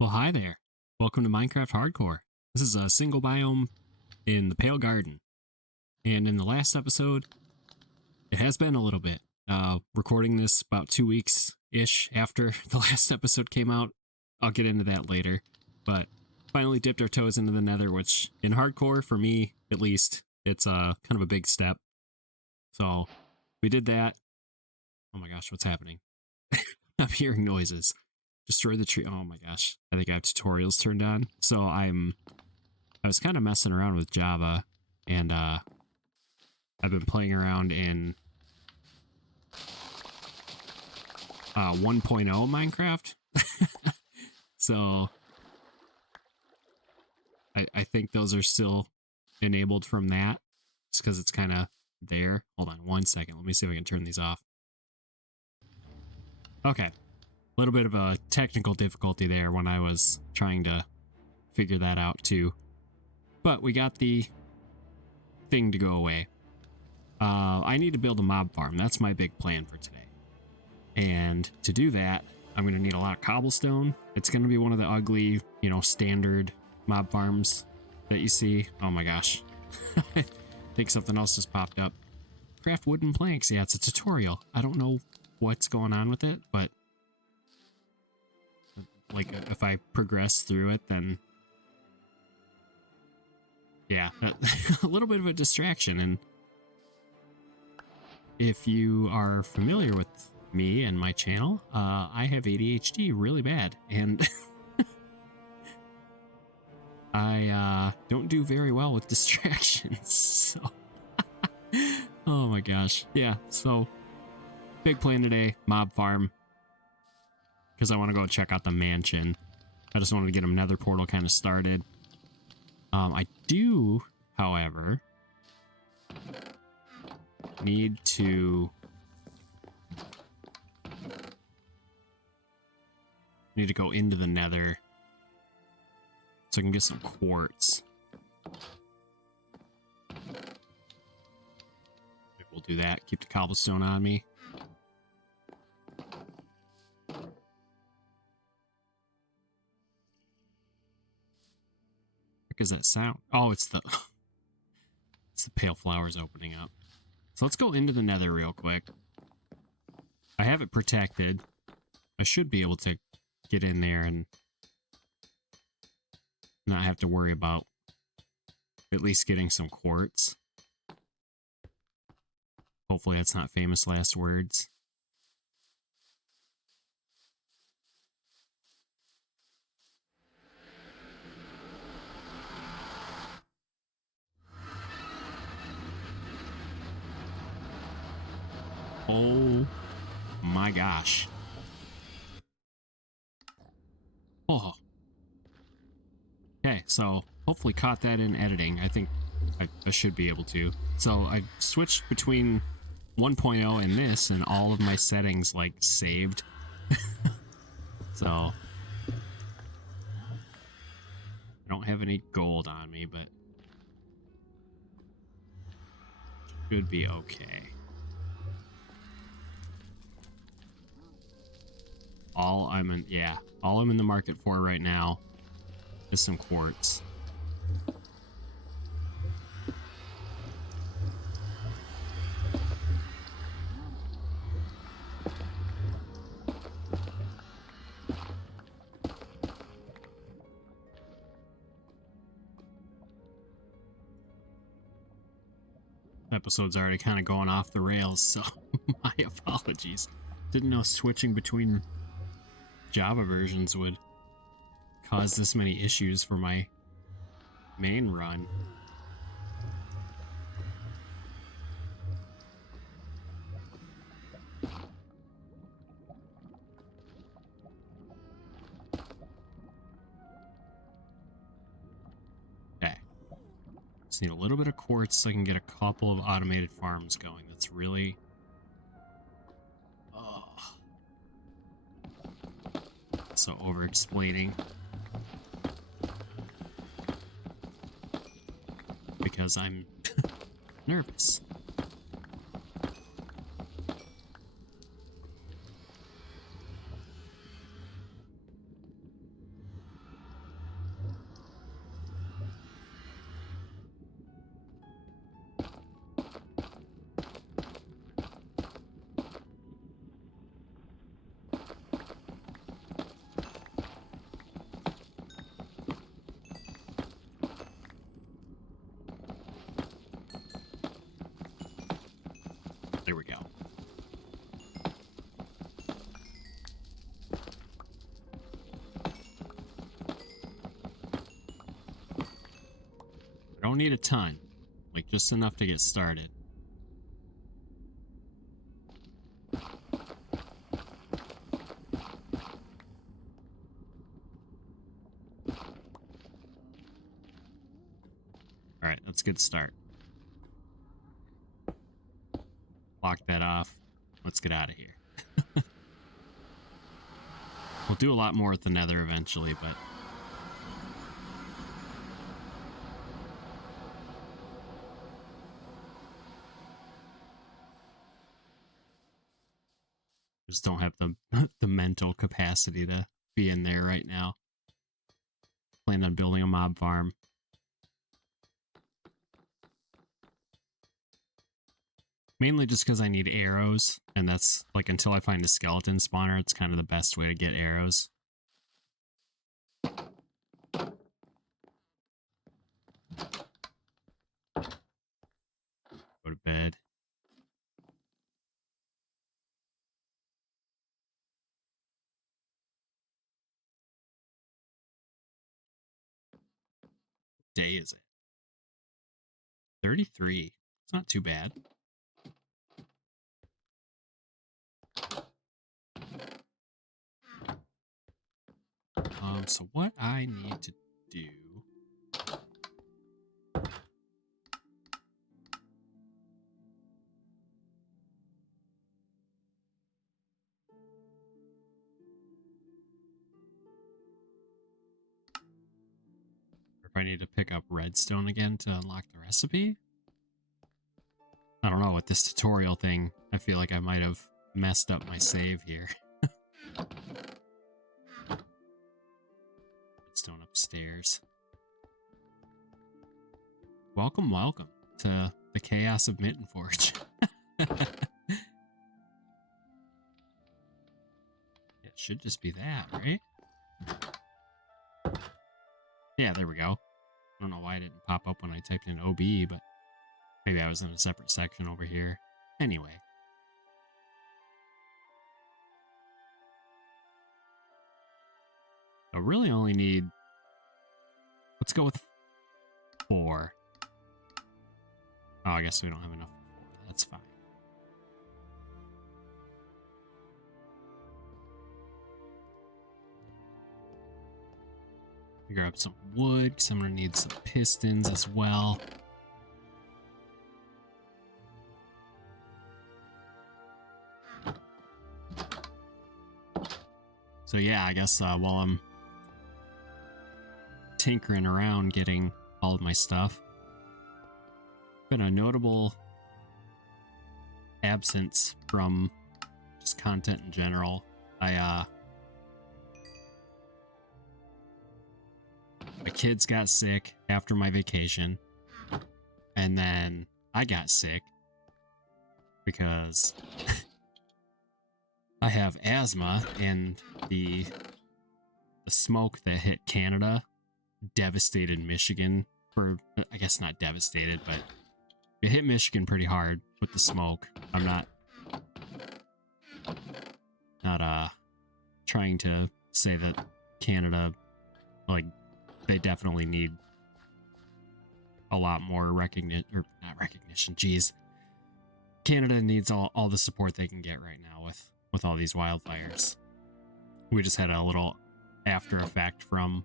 Well, hi there. Welcome to Minecraft Hardcore. This is a single biome in the Pale Garden. And in the last episode, it has been a little bit. Recording this about 2 weeks-ish after the last episode came out. I'll get into that later. But finally dipped our toes into the Nether, which in Hardcore, for me at least, it's kind of a big step. So we did that. Oh my gosh, what's happening? I'm hearing noises. Destroy the tree. Oh my gosh. I think I have tutorials turned on. So I was kind of messing around with Java, and I've been playing around in 1.0 Minecraft. So I think those are still enabled from that, just because it's kind of there. Hold on one second. Let me see if I can turn these off. Okay. A little bit of a technical difficulty there when I was trying to figure that out too. But we got the thing to go away. I need to build a mob farm. That's my big plan for today. And to do that, I'm going to need a lot of cobblestone. It's going to be one of the ugly, standard mob farms that you see. Oh my gosh. I think something else just popped up. Craft wooden planks. Yeah, it's a tutorial. I don't know what's going on with it, but like if I progress through it, then yeah, a little bit of a distraction. And if you are familiar with me and my channel, I have ADHD really bad, and I don't do very well with distractions. So oh my gosh. Yeah, so big plan today, mob farm, because I want to go check out the mansion. I just wanted to get a nether portal kind of started. I do, however, need to go into the nether so I can get some quartz. We'll do that. Keep the cobblestone on me. What does that sound? Oh, it's the pale flowers opening up. So let's go into the nether real quick. I have it protected. I should be able to get in there and not have to worry about at least getting some quartz. Hopefully that's not famous last words. Oh my gosh. Oh. Okay, so hopefully caught that in editing. I think I should be able to. So I switched between 1.0 and this, and all of my settings like saved. So I don't have any gold on me, but should be okay. All I'm in the market for right now is some quartz. Episode's already kind of going off the rails, so my apologies. Didn't know switching between Java versions would cause this many issues for my main run. Okay. Just need a little bit of quartz so I can get a couple of automated farms going. That's really... So over-explaining. Because I'm nervous. Don't need a ton. Like, just enough to get started. Alright, that's a good start. Lock that off. Let's get out of here. We'll do a lot more with the Nether eventually, but... just don't have the the mental capacity to be in there right now. Plan on building a mob farm. Mainly just because I need arrows, and that's, like, until I find a skeleton spawner, it's kind of the best way to get arrows. Go to bed. What day is it? 33. It's not too bad. So what I need to do... if I need to pick up redstone again to unlock the recipe? I don't know, with this tutorial thing, I feel like I might have messed up my save here. Redstone upstairs. Welcome, welcome to the chaos of Mitten Forge. It should just be that, right? Yeah, there we go. I don't know why it didn't pop up when I typed in OB, but maybe I was in a separate section over here. Anyway. I really only need... let's go with 4. Oh, I guess we don't have enough for 4. That's fine. Grab some wood, because I'm going to need some pistons as well. So yeah, I guess while I'm tinkering around getting all of my stuff, been a notable absence from just content in general. My kids got sick after my vacation, and then I got sick because I have asthma, and the smoke that hit Canada devastated Michigan. For, I guess not devastated, but it hit Michigan pretty hard with the smoke. I'm not trying to say that Canada, like, they definitely need a lot more recognition, or not recognition, geez. Canada needs all the support they can get right now with all these wildfires. We just had a little after effect from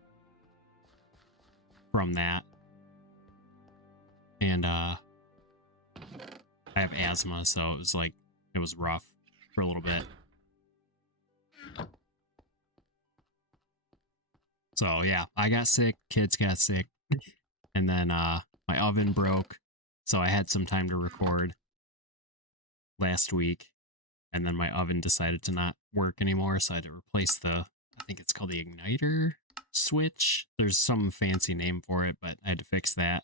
that. And I have asthma, so it was like, it was rough for a little bit. So yeah, I got sick, kids got sick, and then my oven broke, so I had some time to record last week, and then my oven decided to not work anymore, so I had to replace I think it's called the igniter switch. There's some fancy name for it, but I had to fix that.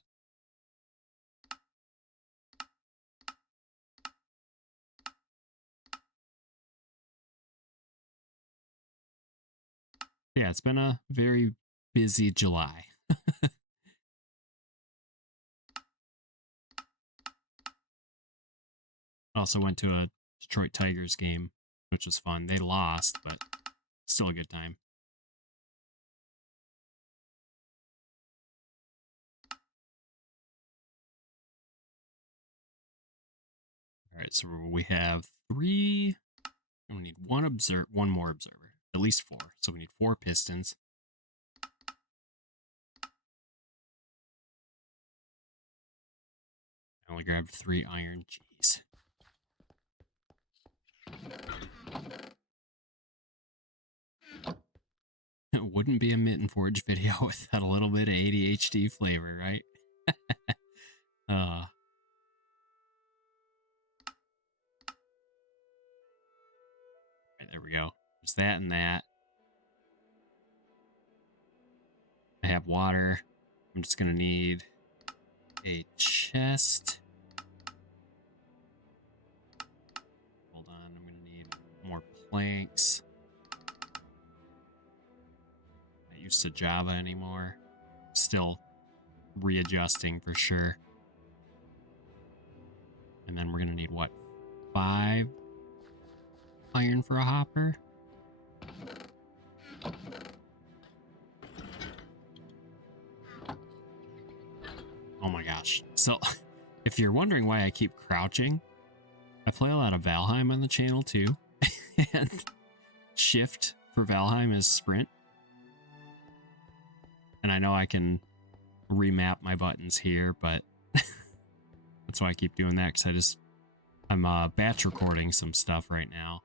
Yeah, it's been a very busy July. Also went to a Detroit Tigers game, which was fun. They lost, but still a good time. right, so we have 3. And we need one more observer. At least 4. So we need 4 pistons. I only grabbed 3 iron. Jeez. It wouldn't be a Mitten Forge video without a little bit of ADHD flavor, right? Right, there we go. There's that and that. I have water. I'm just gonna need a chest. Hold on, I'm gonna need more planks. Not used to Java anymore. Still readjusting for sure. And then we're gonna need what? 5 iron for a hopper. Oh my gosh. So if you're wondering why I keep crouching, I play a lot of Valheim on the channel too. And shift for Valheim is sprint. And I know I can remap my buttons here, but that's why I keep doing that, because I'm batch recording some stuff right now.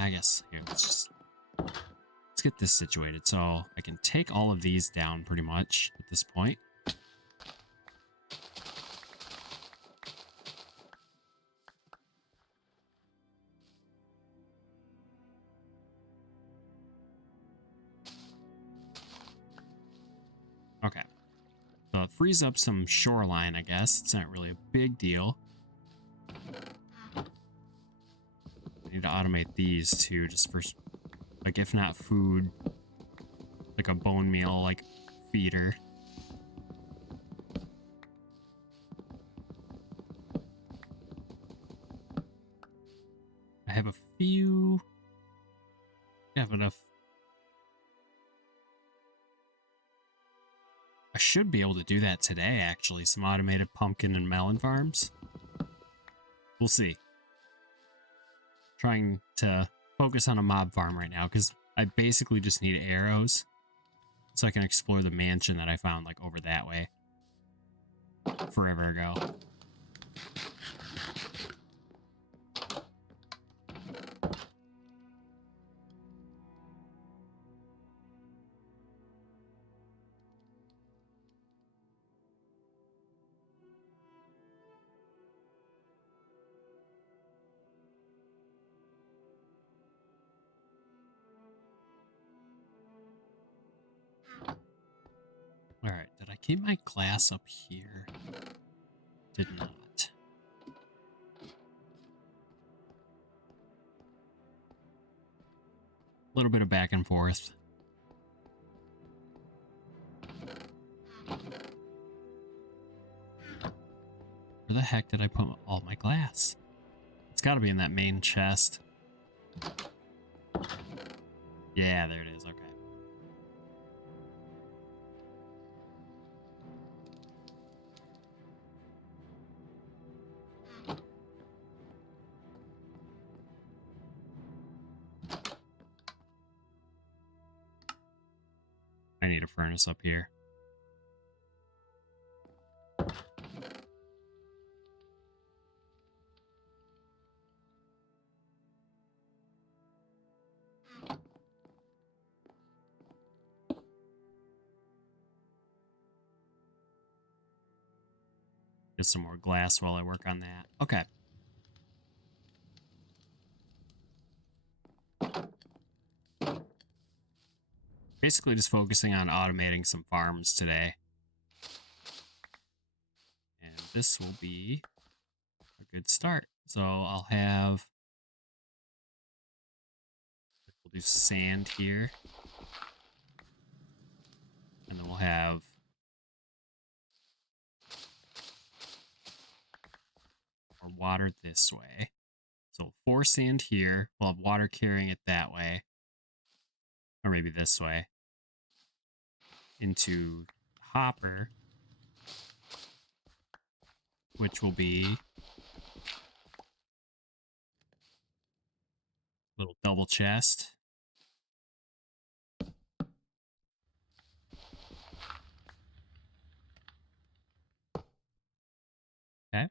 I guess here, let's get this situated. So I can take all of these down pretty much at this point. Okay. So it frees up some shoreline, I guess. It's not really a big deal. I need to automate these too, just for, like, if not food, like a bone meal, like, feeder. I have a few... I have enough... I should be able to do that today, actually. Some automated pumpkin and melon farms. We'll see. Trying to focus on a mob farm right now, because I basically just need arrows so I can explore the mansion that I found, like, over that way forever ago. Alright, did I keep my glass up here? Did not. A little bit of back and forth. Where the heck did I put all my glass? It's gotta be in that main chest. Yeah, there it is, okay. I need a furnace up here. Get some more glass while I work on that. Okay. Basically just focusing on automating some farms today. And this will be a good start. So I'll have... We'll do sand here. And then we'll have... or water this way. So 4 sand here. We'll have water carrying it that way. Or maybe this way. into hopper, which will be a little double chest. Okay.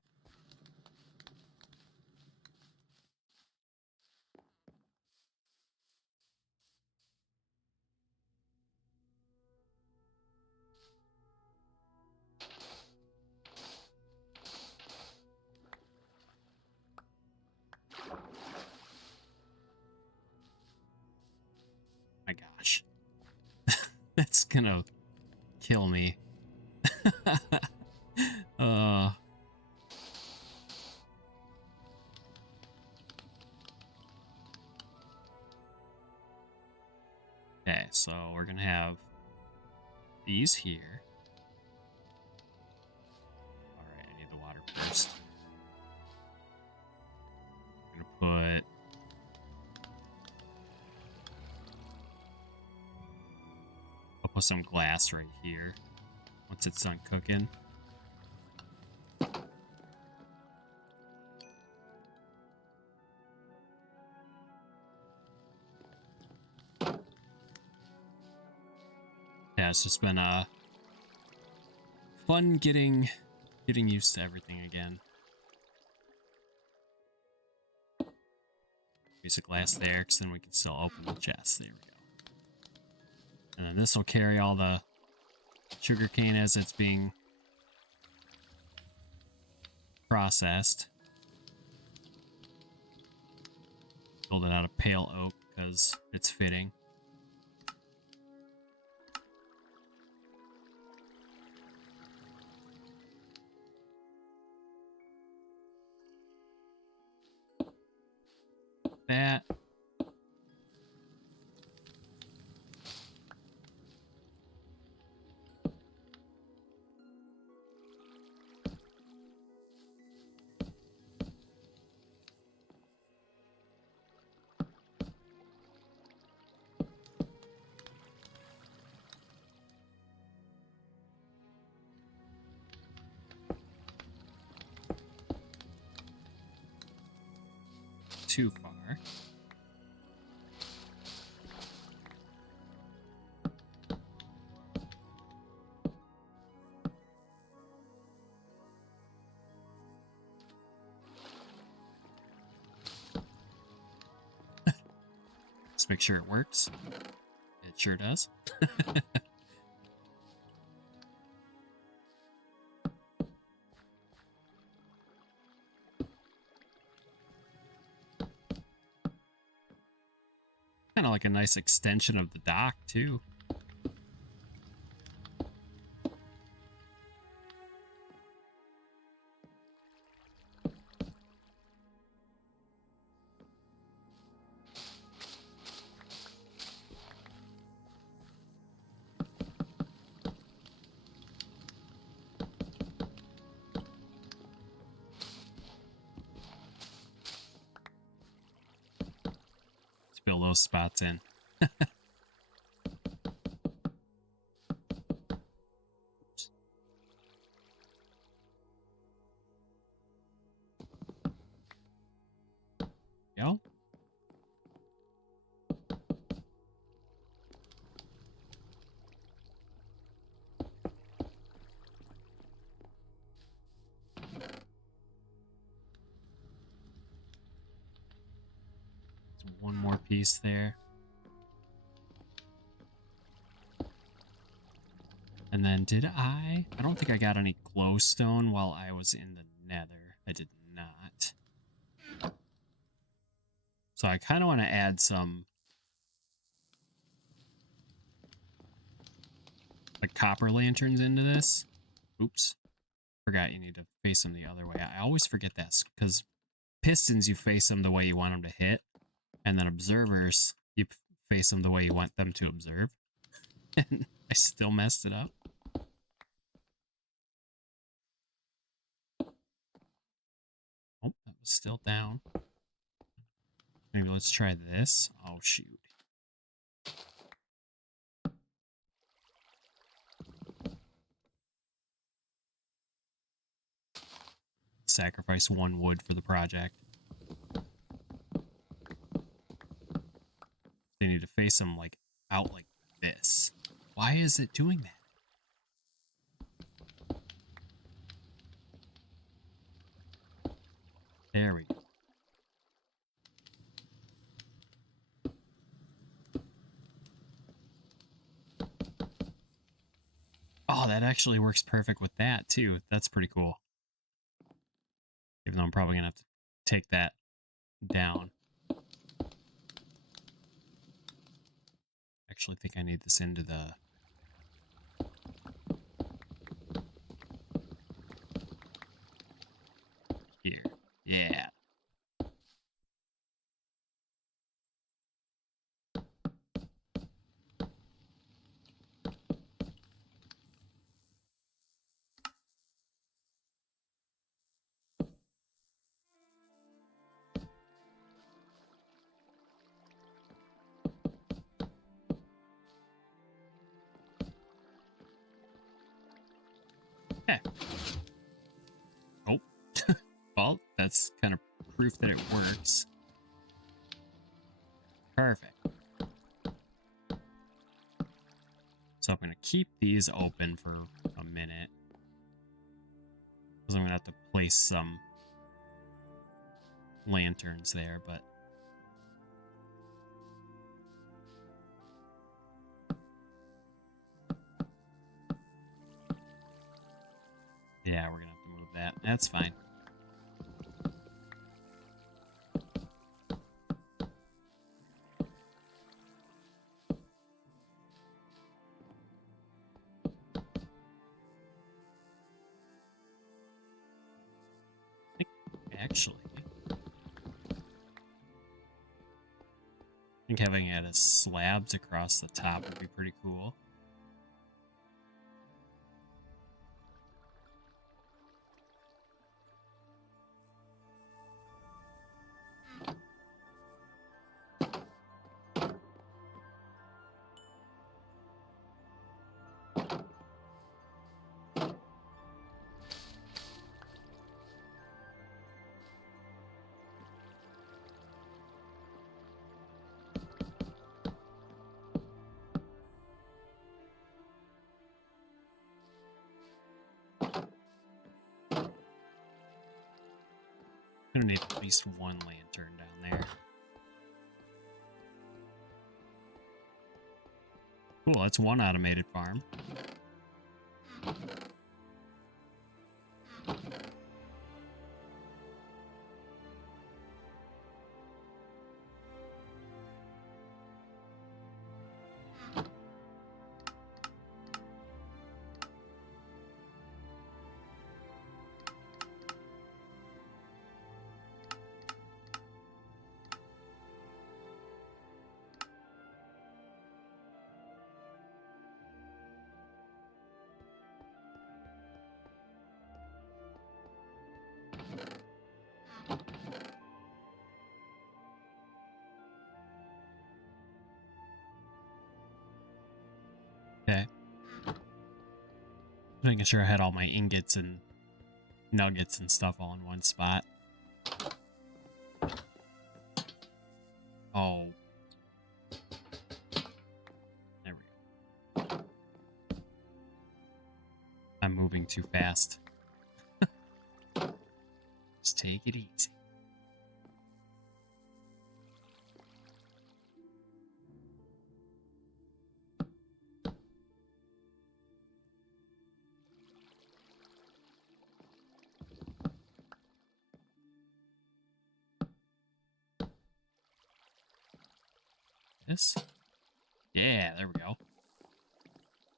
My gosh. That's gonna kill me. uh Okay, so we're gonna have these here. Alright, I need the water first. I'm gonna I'll put some glass right here once it's done cooking. Yeah, it's just been fun getting used to everything again. Piece of glass there, because then we can still open the chest. There we go. And then this will carry all the sugarcane as it's being processed. Build it out of pale oak because it's fitting. That. Too far. Let's make sure it works. It sure does. Kind of like a nice extension of the dock, too. Let's fill those spots in. Go. One more piece there. And then I don't think I got any glowstone while I was in the Nether. I did not. So I kind of want to add some like copper lanterns into this. Oops. Forgot you need to face them the other way. I always forget that because pistons, you face them the way you want them to hit. And then observers, you face them the way you want them to observe. And I still messed it up. Oh, that was still down. Maybe let's try this. Oh, shoot. sacrifice one wood for the project. They need to face them like out like this. Why is it doing that? There we go. Oh, that actually works perfect with that too. That's pretty cool. Even though I'm probably gonna have to take that down. Actually think I need this into the... Here. Yeah. Yeah. Oh. Well, that's kind of proof that it works. Perfect. So I'm going to keep these open for a minute. Because I'm going to have to place some lanterns there, but... Yeah, we're going to have to move that. That's fine. Actually, I think having it as slabs across the top would be pretty cool. I'm gonna need at least one lantern down there. Cool, that's one automated farm. Okay. Making sure I had all my ingots and nuggets and stuff all in one spot. Oh. There we go. I'm moving too fast. Just take it easy. This? Yeah, there we go.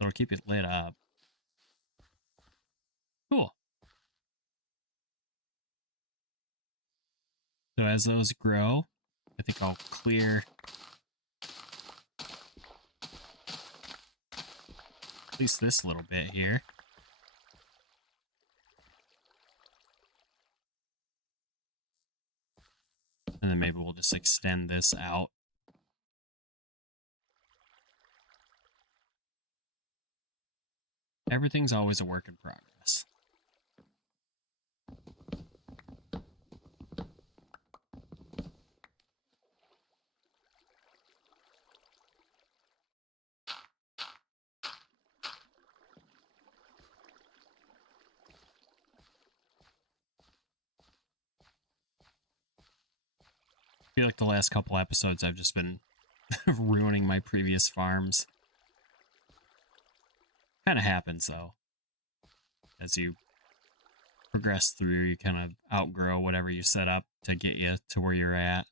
It'll keep it lit up. Cool. So as those grow, I think I'll clear at least this little bit here. And then maybe we'll just extend this out. Everything's always a work in progress. feel like the last couple episodes I've just been ruining my previous farms. Kind of happens, though. As you progress through, you kind of outgrow whatever you set up to get you to where you're at.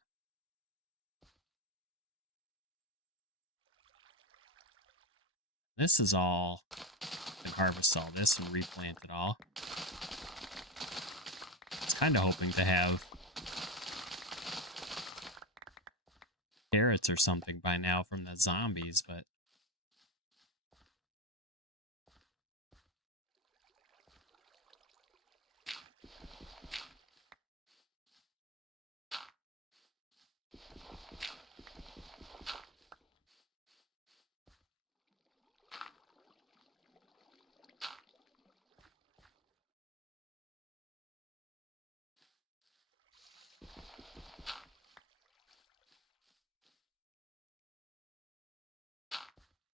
This is all... I can harvest all this and replant it all. I was kind of hoping to have carrots or something by now from the zombies, but...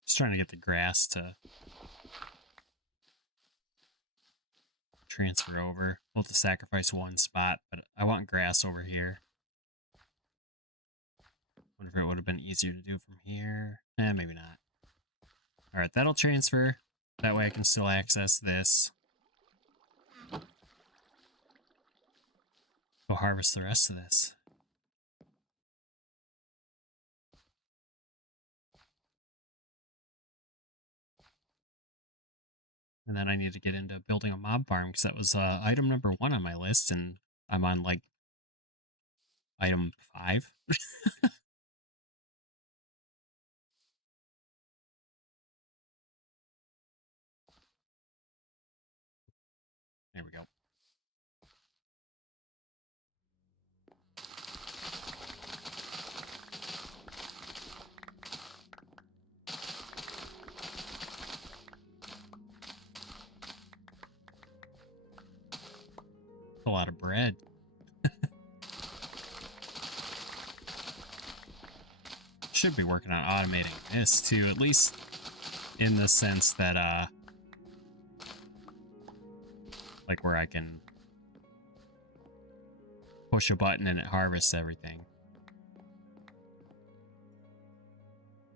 Just trying to get the grass to transfer over. We'll have to sacrifice one spot, but I want grass over here. Wonder if it would have been easier to do from here. Maybe not. Alright, that'll transfer. That way I can still access this. Go harvest the rest of this. And then I need to get into building a mob farm, because that was item number 1 on my list, and I'm on, like, item 5. There we go. A lot of bread. Should be working on automating this too, at least in the sense that like where I can push a button and it harvests everything.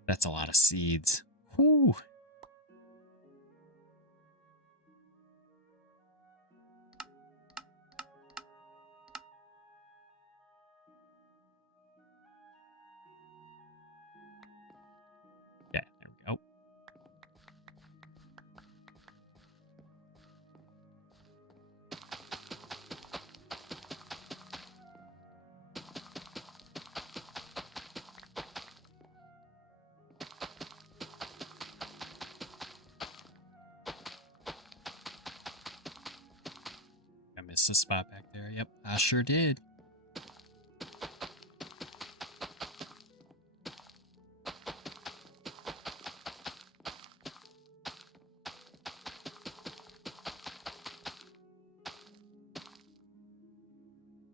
That's a lot of seeds. Whew. Yeah, there we go. I missed a spot back there. Yep, I sure did.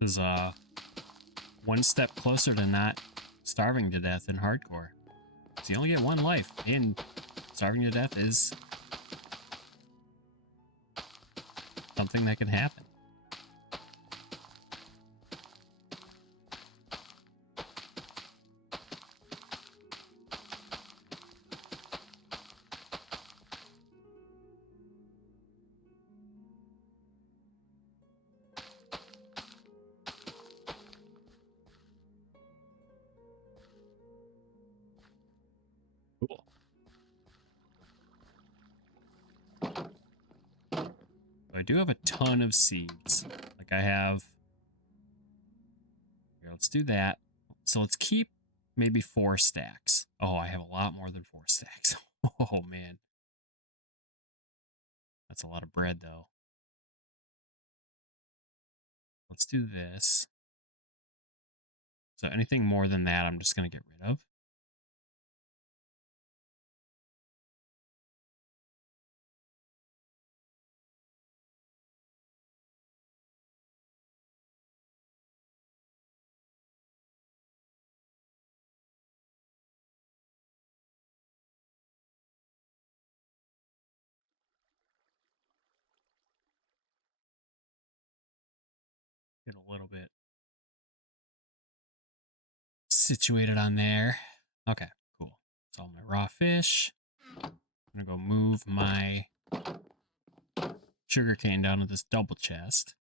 This is one step closer to not starving to death in hardcore. So you only get one life, and starving to death is something that can happen. Cool. I do have a ton of seeds. Like I have... Here, let's do that. So let's keep maybe 4 stacks. Oh, I have a lot more than 4 stacks. Oh, man. That's a lot of bread, though. Let's do this. So anything more than that, I'm just going to get rid of. Get a little bit situated on there. Okay, cool. It's all my raw fish. I'm gonna go move my sugarcane down to this double chest.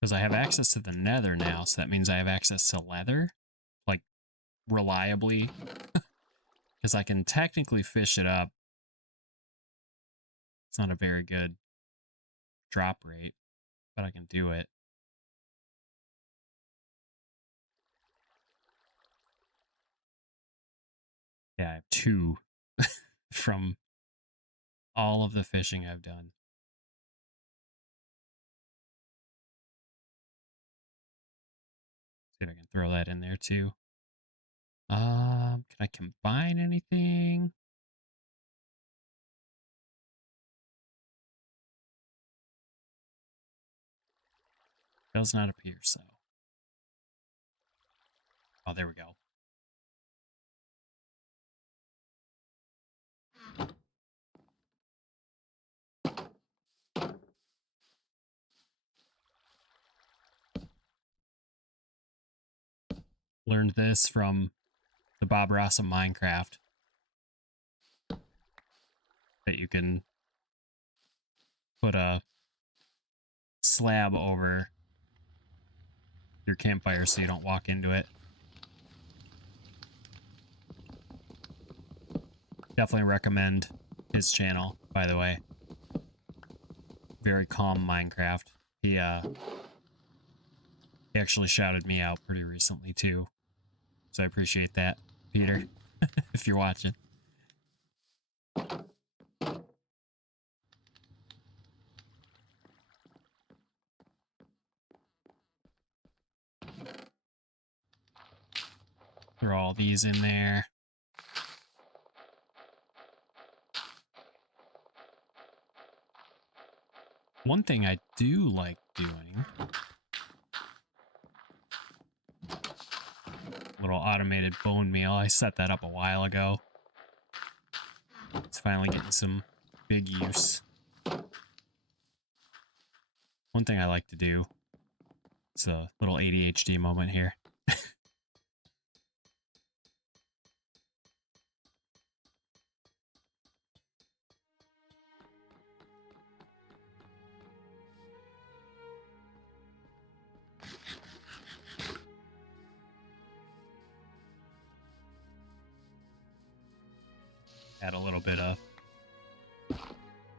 Because I have access to the nether now, so that means I have access to leather, like, reliably. Because I can technically fish it up. It's not a very good drop rate, but I can do it. Yeah, I have 2 from all of the fishing I've done. See if I can throw that in there too. Can I combine anything? Does not appear so. Oh, there we go. Learned this from the Bob Ross of Minecraft. That you can put a slab over your campfire so you don't walk into it. Definitely recommend his channel, by the way. Very calm Minecraft. He actually shouted me out pretty recently too. So I appreciate that, Peter, if you're watching. Throw all these in there. One thing I do like doing, little automated bone meal. I set that up a while ago. It's finally getting some big use. One thing I like to do, it's a little ADHD moment here. Add a little bit of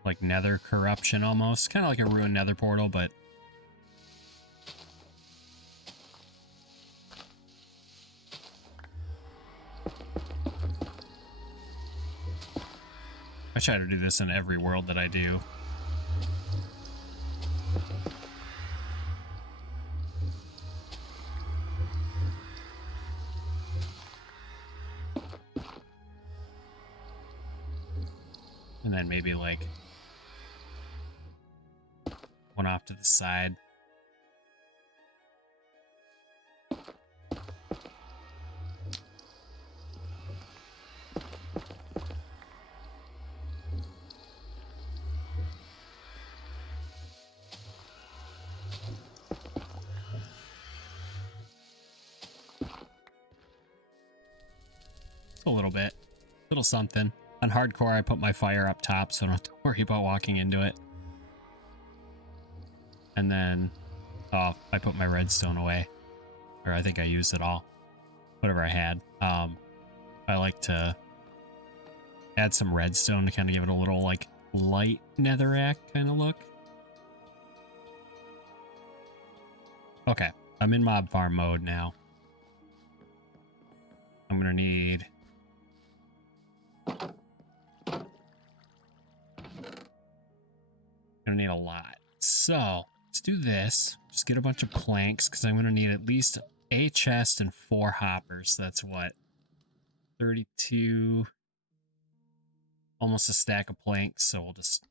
like nether corruption almost. Kind of like a ruined nether portal, but I try to do this in every world that I do. And then maybe like one off to the side. A little bit. Little something. On hardcore, I put my fire up top, so I don't have to worry about walking into it. And then, oh, I put my redstone away. Or I think I used it all. Whatever I had. I like to add some redstone to kind of give it a little, like, light netherrack kind of look. Okay, I'm in mob farm mode now. I'm gonna need... gonna need a lot. So, let's do this. Just get a bunch of planks, because I'm gonna need at least a chest and 4 hoppers. So that's what? 32... almost a stack of planks, so we'll just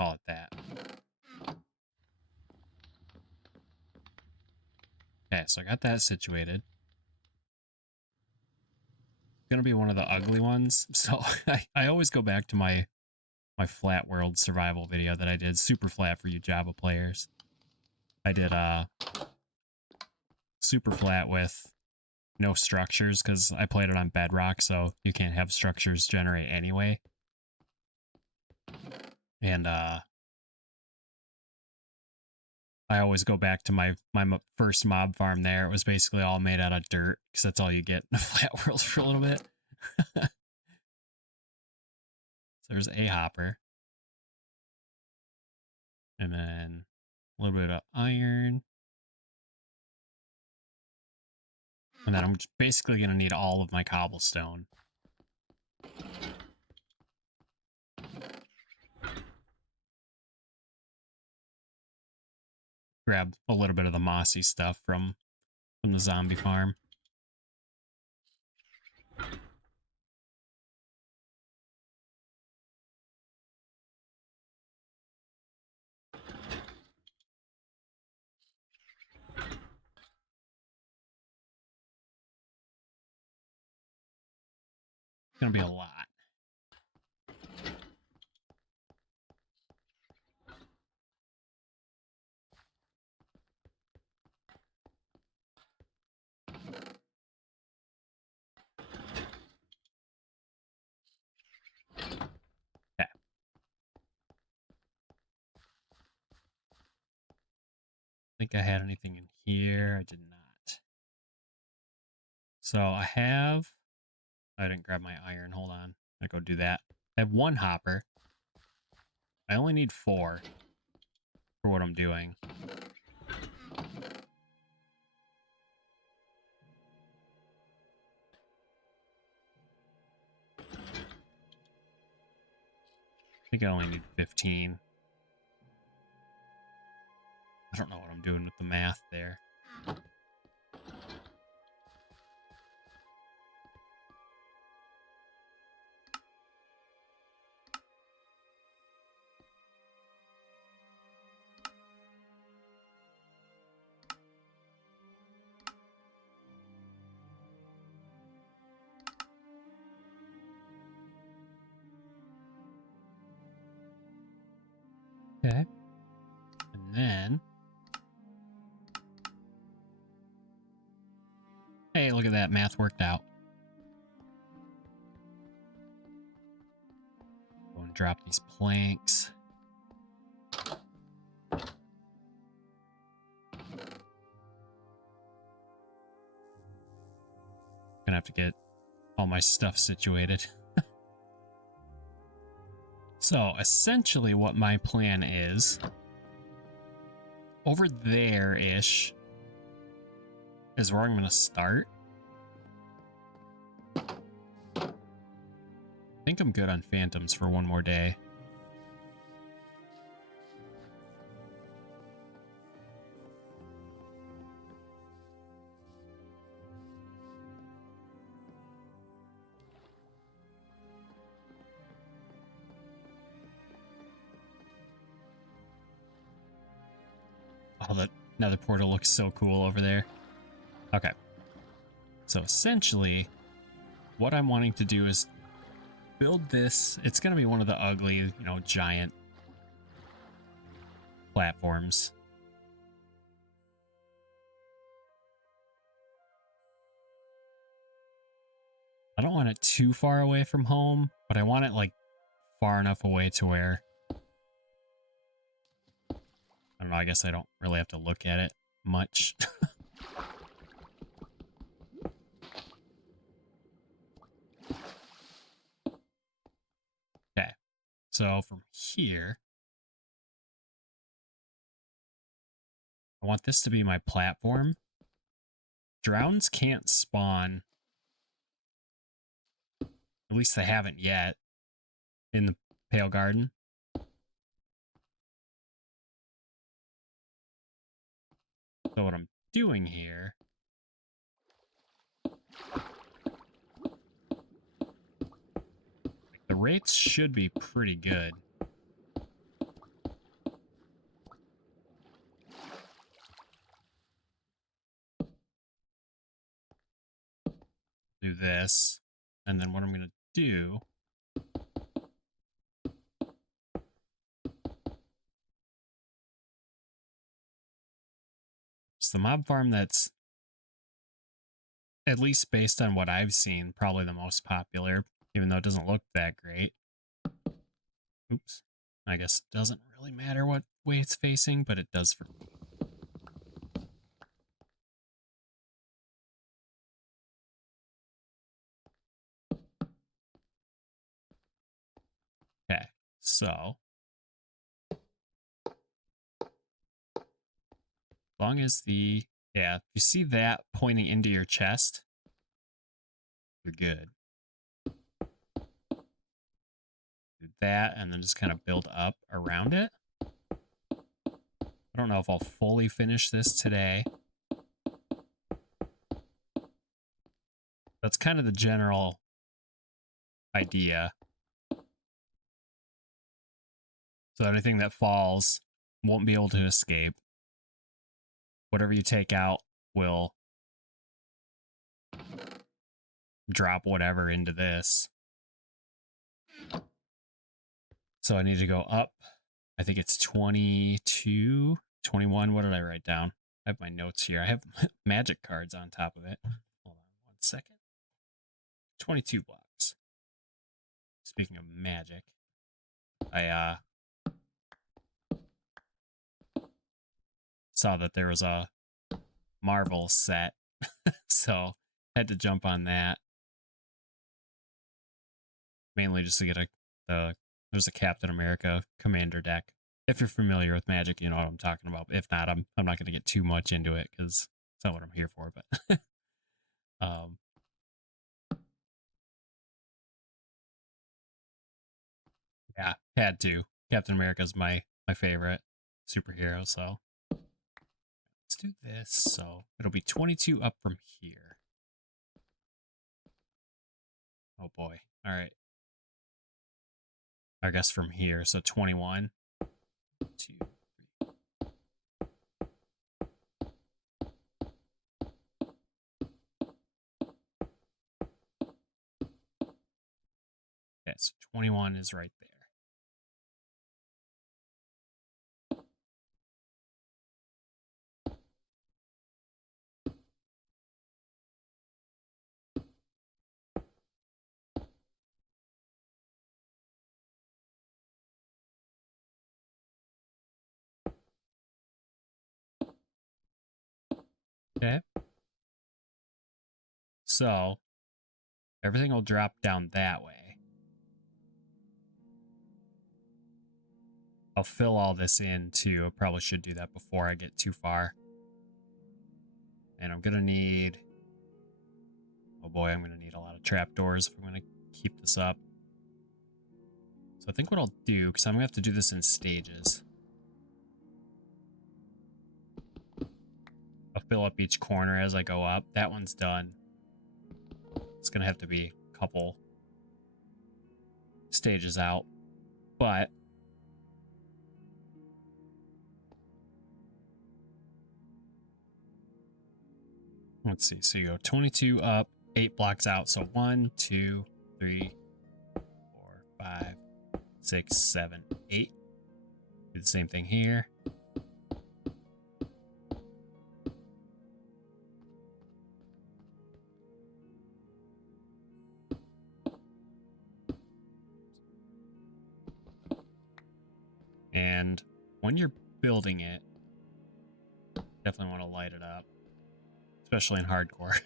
call it that. Okay, so I got that situated. gonna be one of the ugly ones. So I always go back to my flat world survival video that I did, super flat for you Java players. I did super flat with no structures because I played it on bedrock, so you can't have structures generate anyway. And I always go back to my first mob farm there. It was basically all made out of dirt because that's all you get in a flat world for a little bit. So there's a hopper. And then a little bit of iron. And then I'm basically going to need all of my cobblestone. Grab a little bit of the mossy stuff from the zombie farm. It's going to be a lot. Okay. Think I had anything in here. I did not. So I didn't grab my iron. Hold on. I'll go do that. I have one hopper. I only need 4 for what I'm doing. I think I only need 15. I don't know what I'm doing with the math there. Okay. And then... Hey, look at that. Math worked out. Go and drop these planks. Gonna have to get all my stuff situated. So, essentially what my plan is, over there-ish, is where I'm gonna start. I think I'm good on phantoms for one more day. Oh, the Nether portal looks so cool over there. Okay. So essentially, what I'm wanting to do is build this. It's going to be one of the ugly, giant platforms. I don't want it too far away from home, but I want it like far enough away to where... I don't know, I guess I don't really have to look at it much. Okay, so from here, I want this to be my platform. Drowns can't spawn, at least they haven't yet, in the Pale Garden. So what I'm doing here... the rates should be pretty good. Do this. And then what I'm going to do is the mob farm that's, at least based on what I've seen, probably the most popular, even though it doesn't look that great. Oops. I guess it doesn't really matter what way it's facing, but it does for me. Okay, so as long as if you see that pointing into your chest, you're good. Do that and then just kind of build up around it. I don't know if I'll fully finish this today. That's kind of the general idea. So anything that falls won't be able to escape. Whatever you take out will drop whatever into this. So I need to go up. I think it's 22, 21. What did I write down? I have my notes here. I have magic cards on top of it. Hold on 1 second. 22 blocks. Speaking of magic, I saw that there was a Marvel set, so had to jump on that. Mainly just to get there's a Captain America Commander deck. If you're familiar with Magic, you know what I'm talking about. If not, I'm not going to get too much into it because it's not what I'm here for. But yeah, had to. Captain America's my favorite superhero. So let's do this. So it'll be 22 up from here. Oh boy. All right. I guess from here. So 21. 2, 3. Okay, so 21 is right there. Okay. So everything will drop down that way. I'll fill all this in too. I probably should do that before I get too far. And I'm going to need... Oh boy, I'm going to need a lot of trapdoors if I'm going to keep this up. So I think what I'll do, because I'm going to have to do this in stages. I'll fill up each corner as I go up. That one's done. It's going to have to be a couple stages out. But let's see. So you go 22 up, 8 blocks out. So 1, 2, 3, 4, 5, 6, 7, 8. Do the same thing here. And when you're building it, definitely want to light it up, especially in hardcore.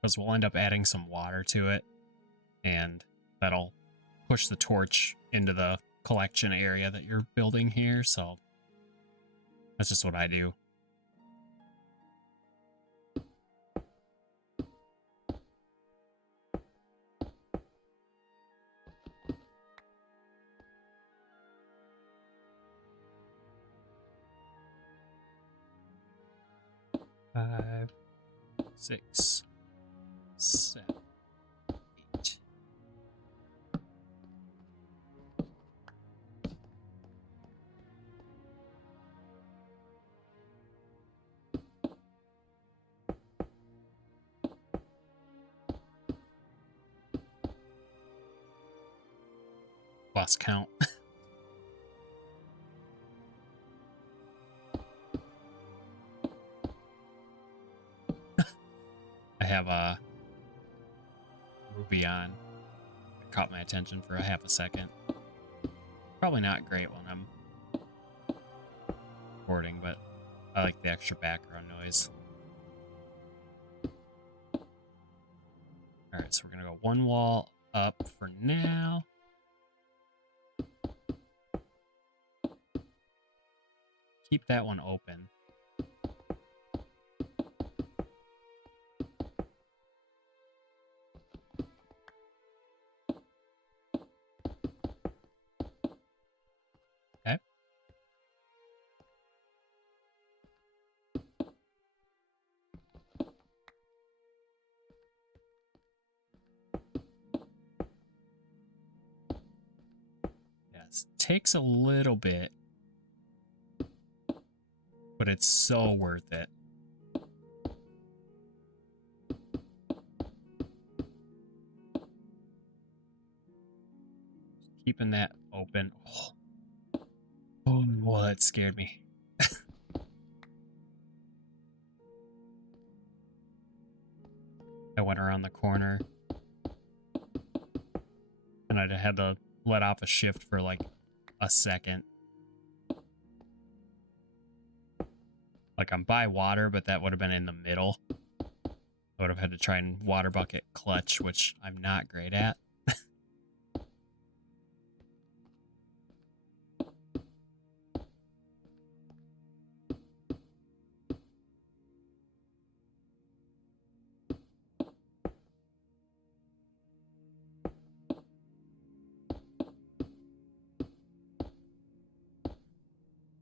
Because we'll end up adding some water to it, and that'll push the torch into the collection area that you're building here, so that's just what I do. Five, 6, 7, 8. lost count. I have a Ruby on. It caught my attention for a half a second. Probably not great when I'm recording, but I like the extra background noise. Alright, so we're gonna go one wall up for now. Keep that one open. Okay. Yes, takes a little bit, but it's so worth it. Keeping that open. Oh, well, that scared me. I went around the corner and I had to let off a shift for like a second. Like I'm by water, but that would have been in the middle. I would have had to try and water bucket clutch, which I'm not great at.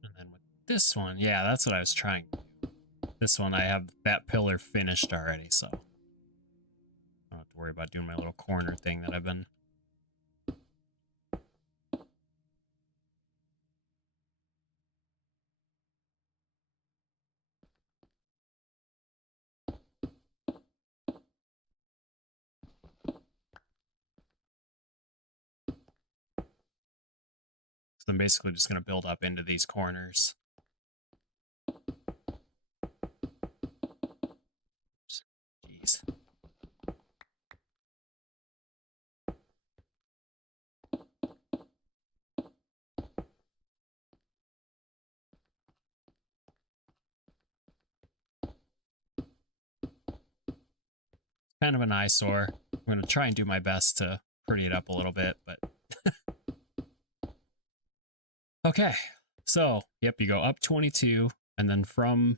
And then with this one, yeah, that's what I was trying to do. This one, I have that pillar finished already, so I don't have to worry about doing my little corner thing that I've been... So I'm basically just going to build up into these corners. Oops. Jeez. Kind of an eyesore. I'm going to try and do my best to pretty it up a little bit, but... Okay, so, yep, you go up 22, and then from,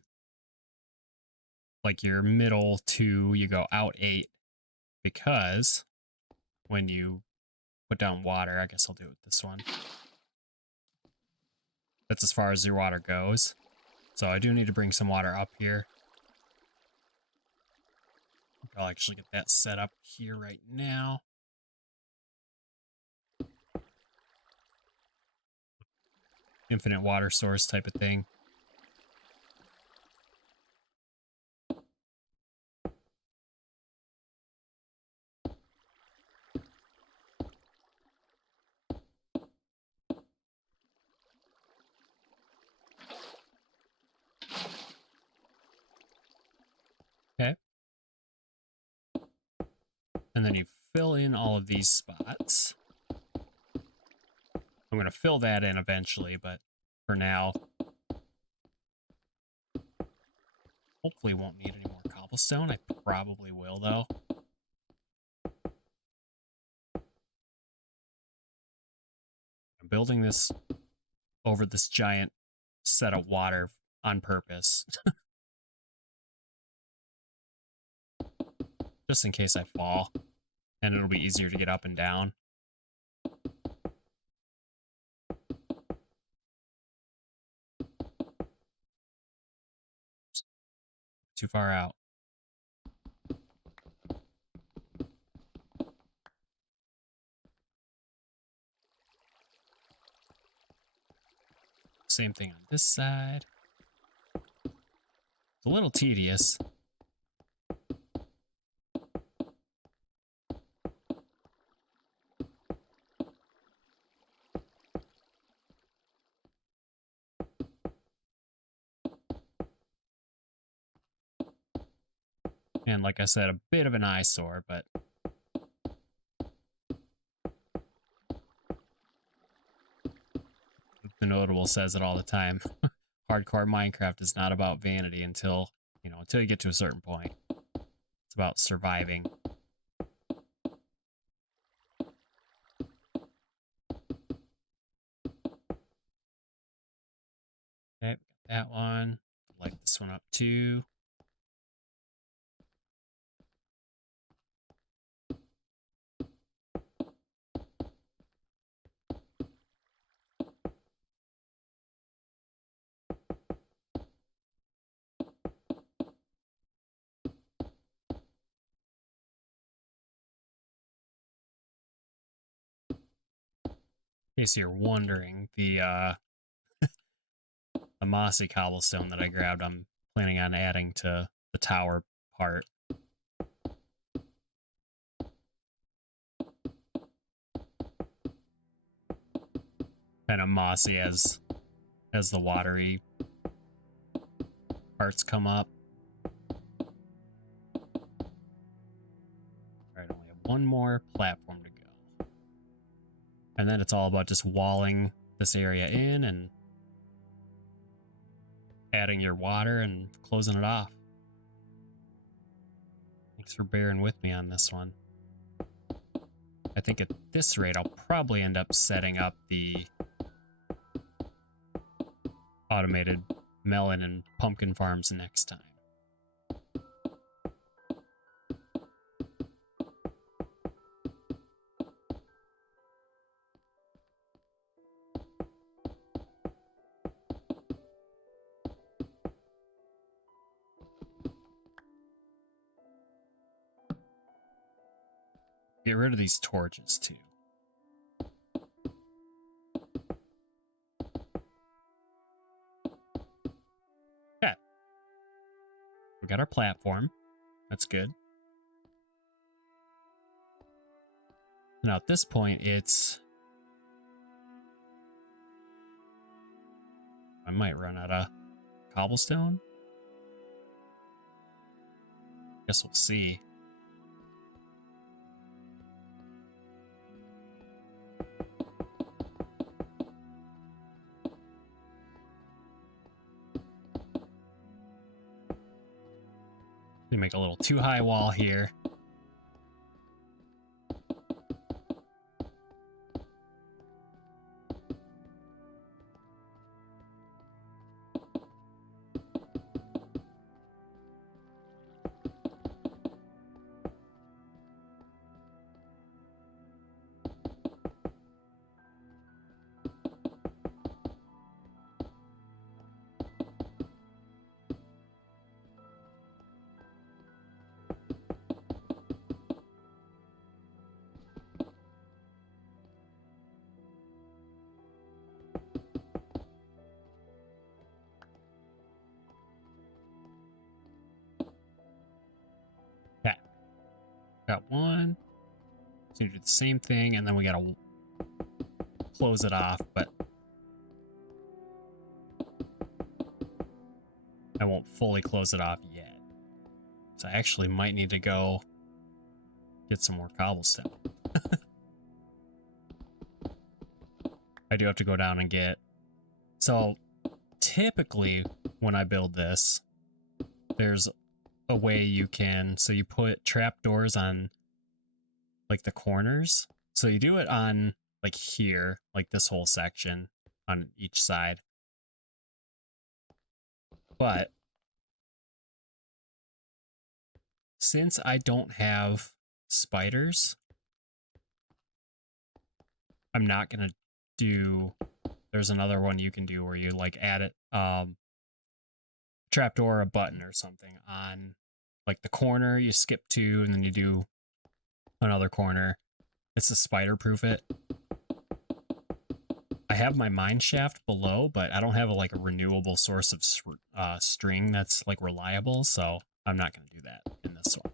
like, your middle 2, you go out 8, because when you put down water, I guess I'll do it with this one. That's as far as your water goes. So I do need to bring some water up here. I'll actually get that set up here right now. Infinite water source type of thing. Okay. And then you fill in all of these spots. I'm going to fill that in eventually, but for now, hopefully won't need any more cobblestone. I probably will, though. I'm building this over this giant set of water on purpose. Just in case I fall. And it'll be easier to get up and down. Too far out. Same thing on this side. It's a little tedious. And like I said, a bit of an eyesore, but the Notable says it all the time. Hardcore Minecraft is not about vanity until you get to a certain point. It's about surviving. Okay, got that one. Light this one up too. In case you're wondering, the mossy cobblestone that I grabbed, I'm planning on adding to the tower part. Kind of mossy as the watery parts come up. Alright, I only have one more platform to go. And then it's all about just walling this area in and adding your water and closing it off. Thanks for bearing with me on this one. I think at this rate, I'll probably end up setting up the automated melon and pumpkin farms next time. Get rid of these torches too. Okay. We got our platform. That's good. Now at this point, I might run out of cobblestone. Guess we'll see. Make a little too high wall here. Okay. Got one. So you do the same thing, and then we gotta close it off, but I won't fully close it off yet. So I actually might need to go get some more cobblestone. I do have to go down and get... So typically when I build this, there's a way you can... So you put trapdoors on like the corners. So you do it on like here, like this whole section on each side. But since I don't have spiders, I'm not going to do... There's another one you can do where you like add it, trapdoor or a button or something on like the corner you skip to, and then you do another corner. It's to spider proof it. I have my mine shaft below, but I don't have a renewable source of string that's like reliable, so I'm not going to do that in this one.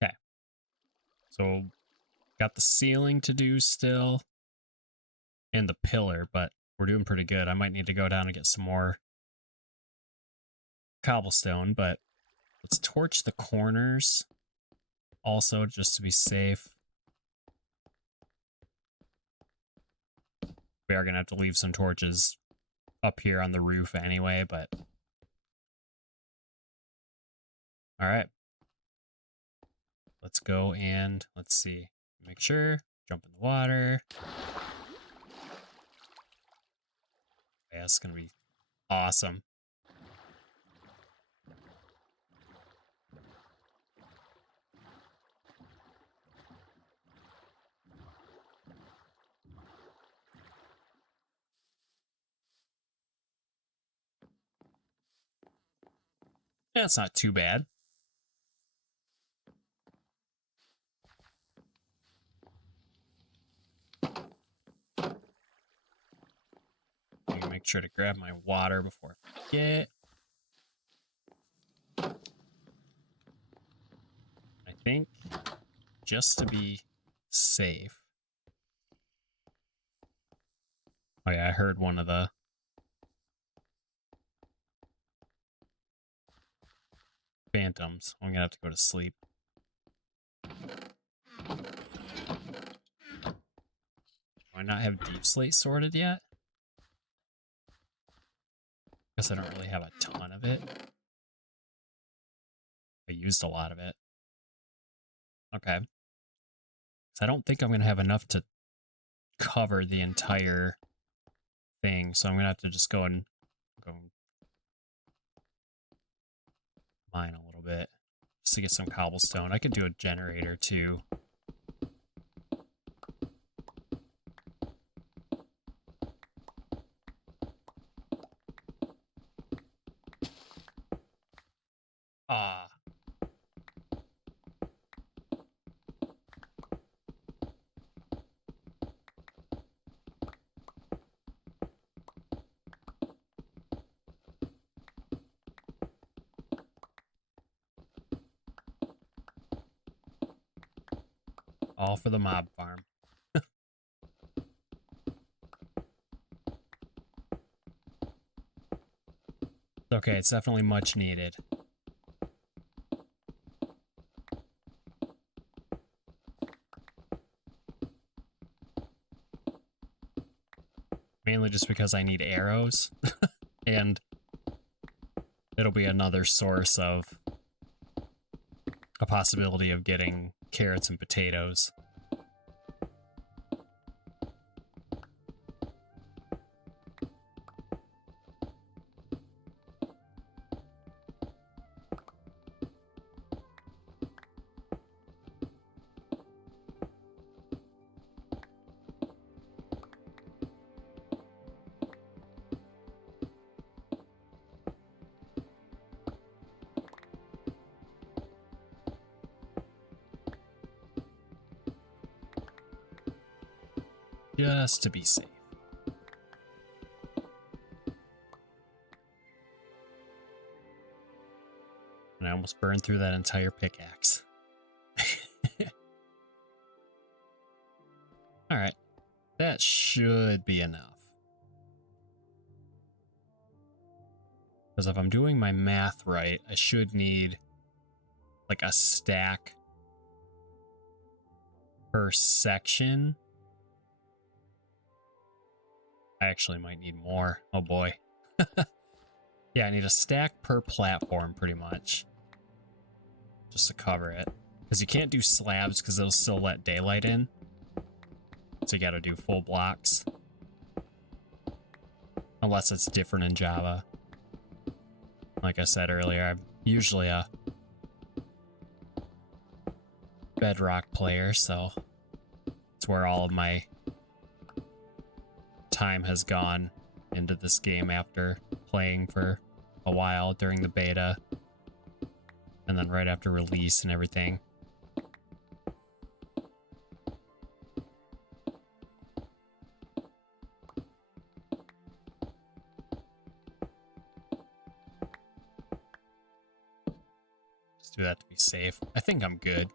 Okay. So Got the ceiling to do still. And the pillar, but we're doing pretty good. I might need to go down and get some more cobblestone, but let's torch the corners also just to be safe. We are going to have to leave some torches up here on the roof anyway, but... Alright. Let's go and, let's see. Make sure. Jump in the water. Yeah, it's going to be awesome. That's not too bad. Make sure to grab my water before I forget. I think just to be safe. Oh yeah, I heard one of the phantoms. I'm gonna have to go to sleep. Do I not have deep slate sorted yet? Guess I don't really have a ton of it. I used a lot of it. Okay. So I don't think I'm gonna have enough to cover the entire thing, so I'm gonna have to just go mine a little bit just to get some cobblestone. I could do a generator too. Ah. All for the mob farm. Okay, it's definitely much needed. Mainly just because I need arrows. And it'll be another source of a possibility of getting carrots and potatoes. Just to be safe. And I almost burned through that entire pickaxe. Alright. That should be enough. Because if I'm doing my math right, I should need like a stack per section. I actually might need more. Oh boy. Yeah, I need a stack per platform pretty much. Just to cover it. Because you can't do slabs because they'll still let daylight in. So you gotta do full blocks. Unless it's different in Java. Like I said earlier, I'm usually a Bedrock player, so it's where all of my time has gone into this game after playing for a while during the beta. And then right after release and everything. Just do that to be safe. I think I'm good.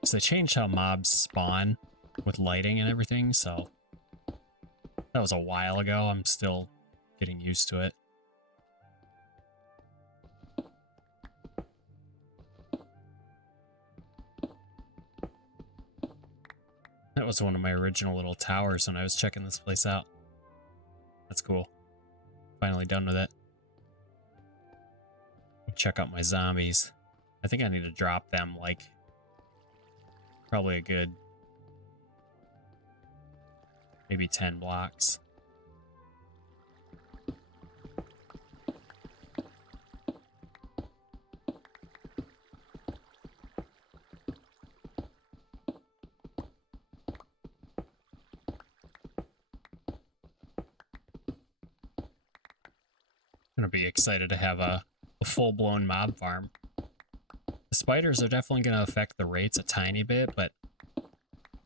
Because they changed how mobs spawn with lighting and everything, so that was a while ago. I'm still getting used to it. That was one of my original little towers when I was checking this place out. That's cool. Finally done with it. Check out my zombies. I think I need to drop them, like, probably a good maybe 10 blocks. I'm gonna be excited to have a full-blown mob farm. The spiders are definitely gonna affect the rates a tiny bit, but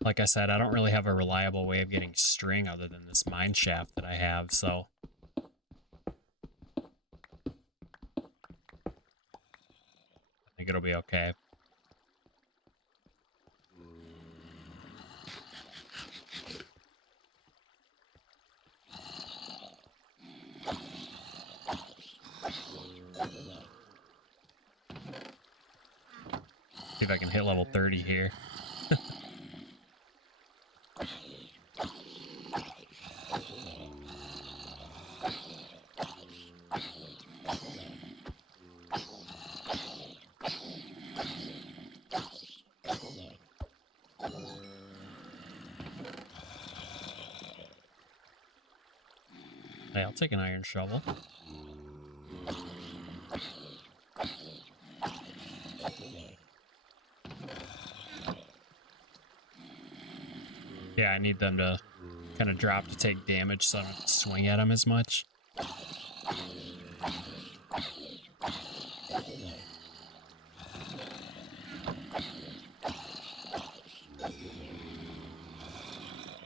like I said, I don't really have a reliable way of getting string other than this mine shaft that I have, so I think it'll be okay. See if I can hit level 30 here. Hey, I'll take an iron shovel. Yeah, I need them to kind of drop to take damage so I don't have to swing at them as much.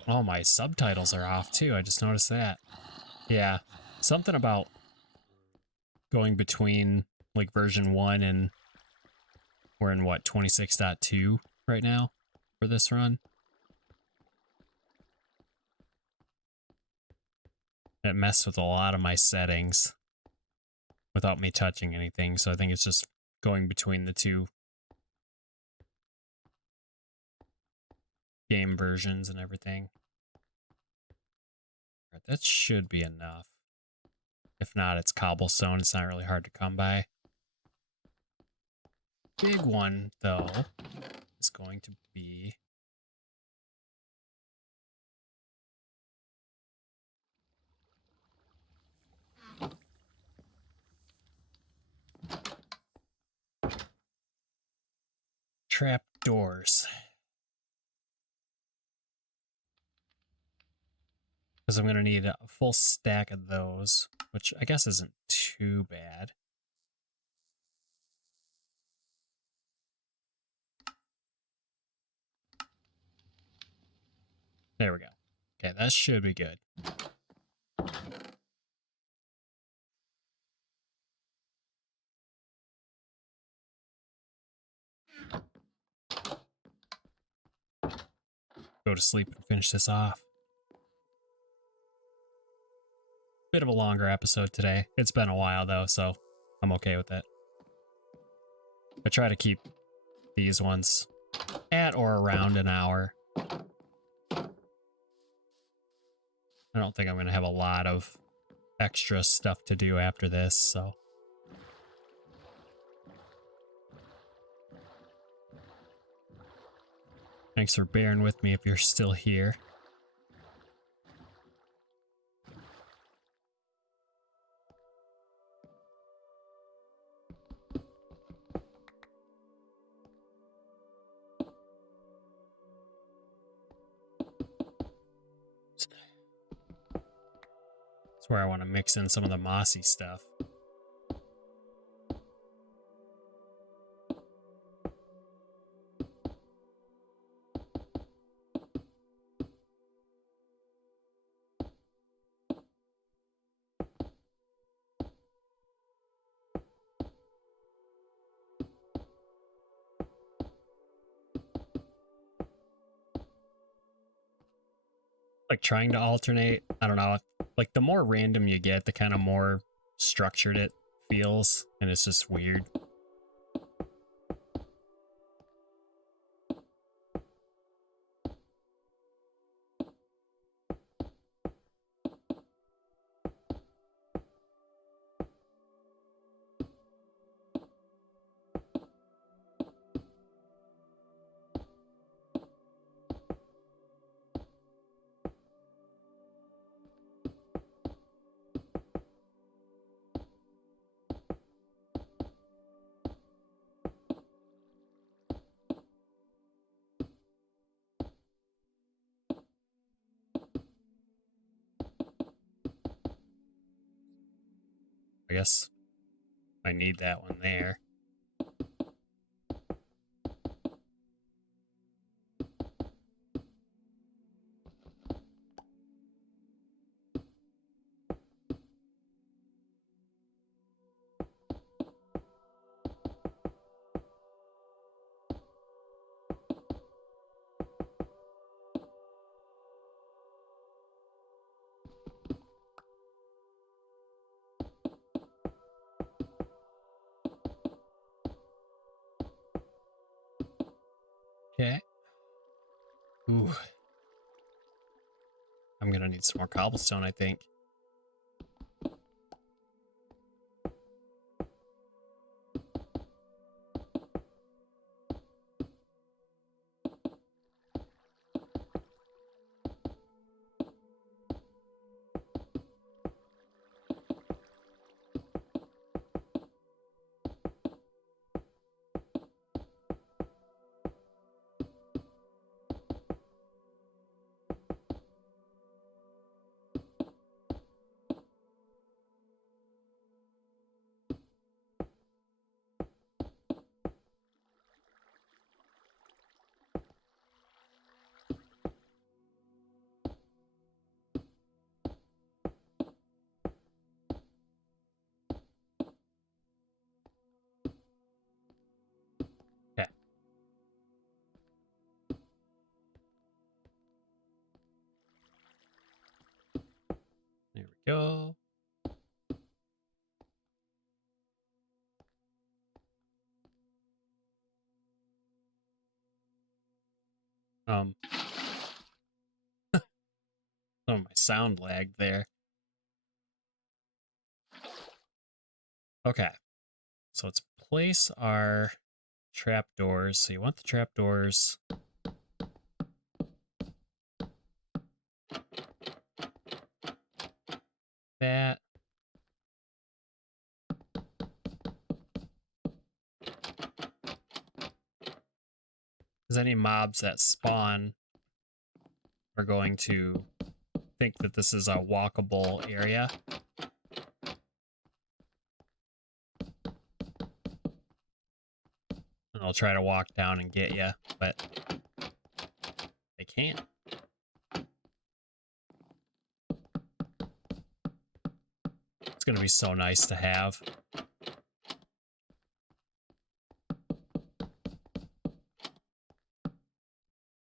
Oh, my subtitles are off too. I just noticed that. Yeah, something about going between like version 1 and we're in what, 26.2 right now for this run. It messed with a lot of my settings without me touching anything, so I think it's just going between the two game versions and everything. That should be enough. If not, it's cobblestone. It's not really hard to come by. Big one, though, is going to be... trap doors. Because I'm going to need a full stack of those, which I guess isn't too bad. There we go. Okay, that should be good. Go to sleep and finish this off. Bit of a longer episode today. It's been a while though, so I'm okay with it. I try to keep these ones at or around an hour. I don't think I'm going to have a lot of extra stuff to do after this, so. Thanks for bearing with me if you're still here. That's where I want to mix in some of the mossy stuff. like trying to alternate. I don't know. Like the more random you get, the kind of more structured it feels, and it's just weird. I guess I need that one there. Okay. Ooh. I'm gonna need some more cobblestone, I think. Okay. There we go. Some of my sound lagged there. Okay. So let's place our trapdoors. So you want the trapdoors that. Because any mobs that spawn are going to think that this is a walkable area. And they'll try to walk down and get you, but they can't. It's going to be so nice to have.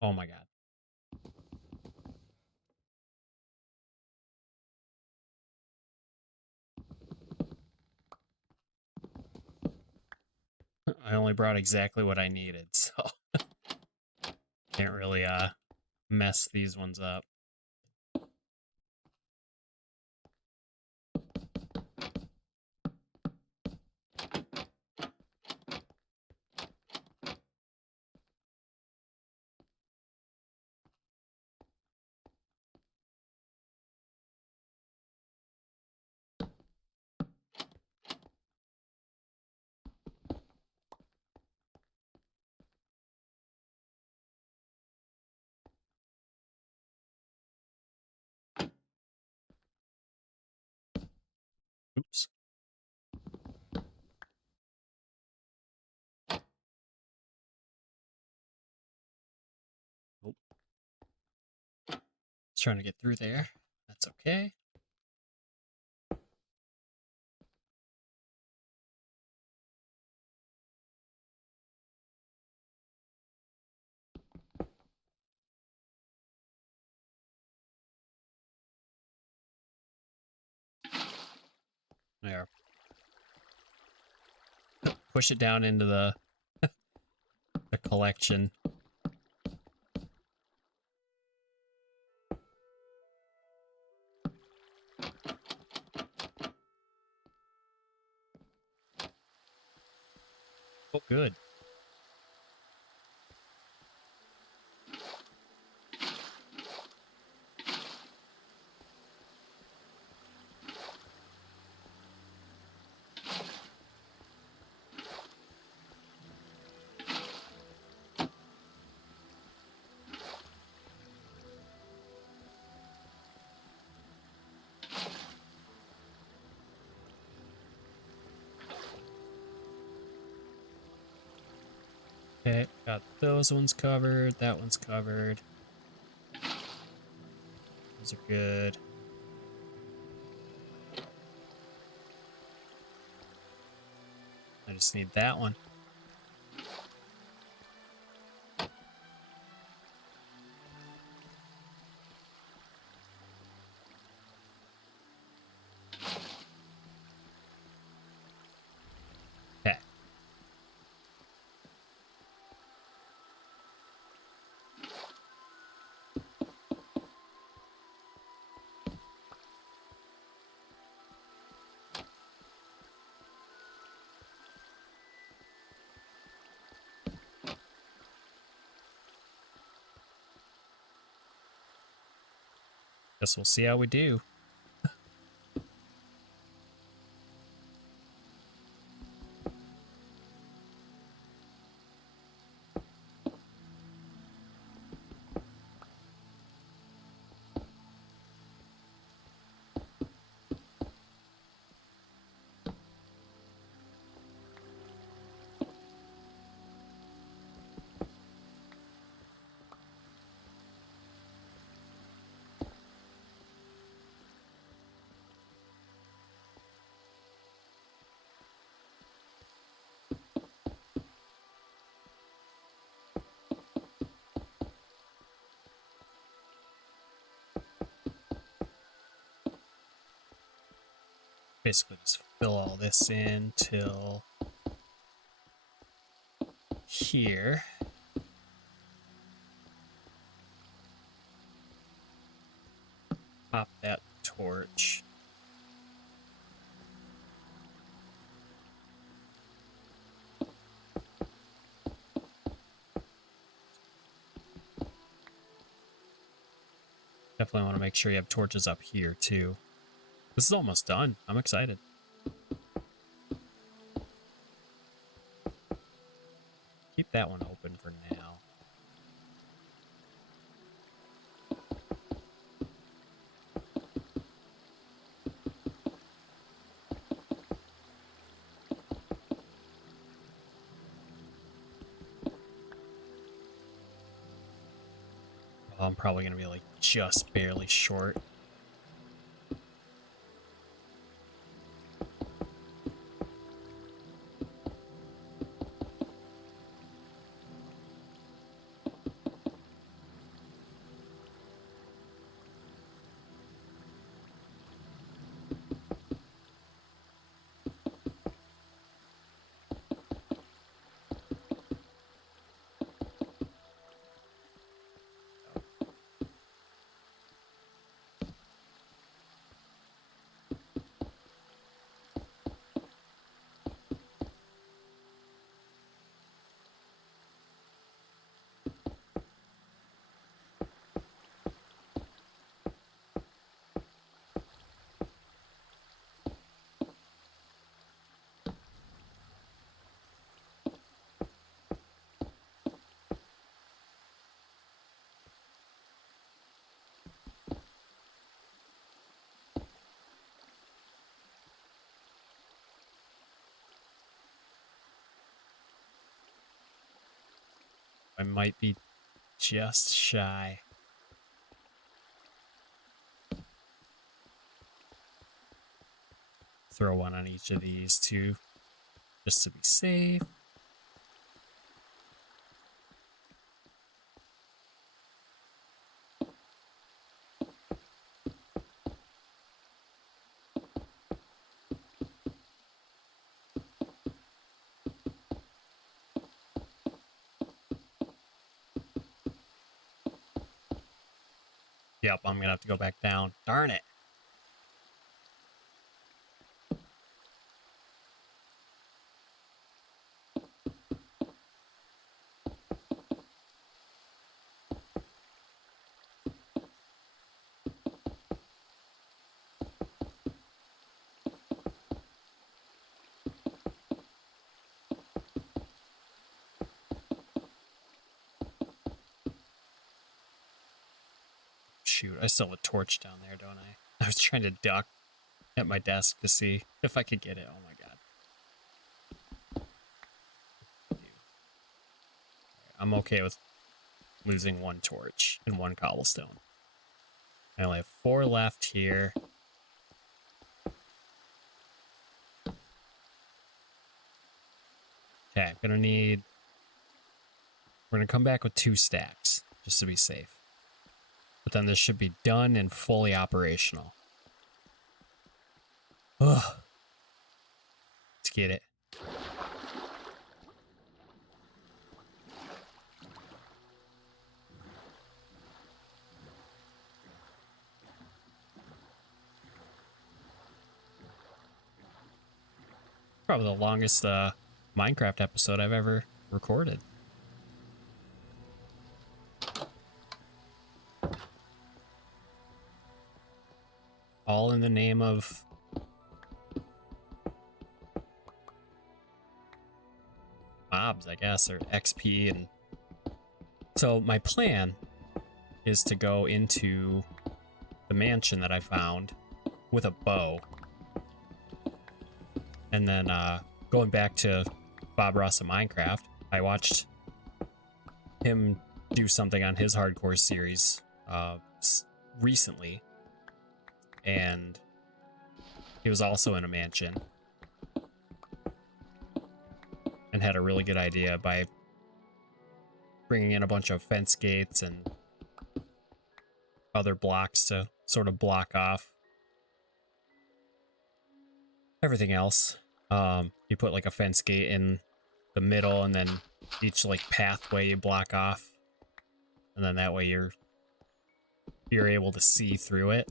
Oh my god. I only brought exactly what I needed, so can't really mess these ones up. Oops. Nope. Just trying to get through there. That's okay. There. Push it down into the the collection. Oh, good. Okay, got those ones covered. That one's covered. Those are good. I just need that one. Okay. Guess we'll see how we do. Basically just fill all this in till here. Pop that torch. Definitely want to make sure you have torches up here too. This is almost done. I'm excited. Keep that one open for now. Well, I'm probably going to be like just barely short. I might be just shy. Throw one on each of these too, just to be safe. Yep, I'm gonna have to go back down. Darn it. Shoot, I still have a torch down there, don't I? I was trying to duck at my desk to see if I could get it. Oh my god. I'm okay with losing one torch and one cobblestone. I only have 4 left here. Okay, we're gonna come back with 2 stacks, just to be safe. But then this should be done and fully operational. Ugh. Let's get it. Probably the longest Minecraft episode I've ever recorded. All in the name of mobs, I guess, or XP. And so my plan is to go into the mansion that I found with a bow. And then going back to Bob Ross of Minecraft, I watched him do something on his hardcore series recently. And he was also in a mansion and had a really good idea by bringing in a bunch of fence gates and other blocks to sort of block off everything else. You put like a fence gate in the middle, and then each like pathway you block off, and then that way you're able to see through it.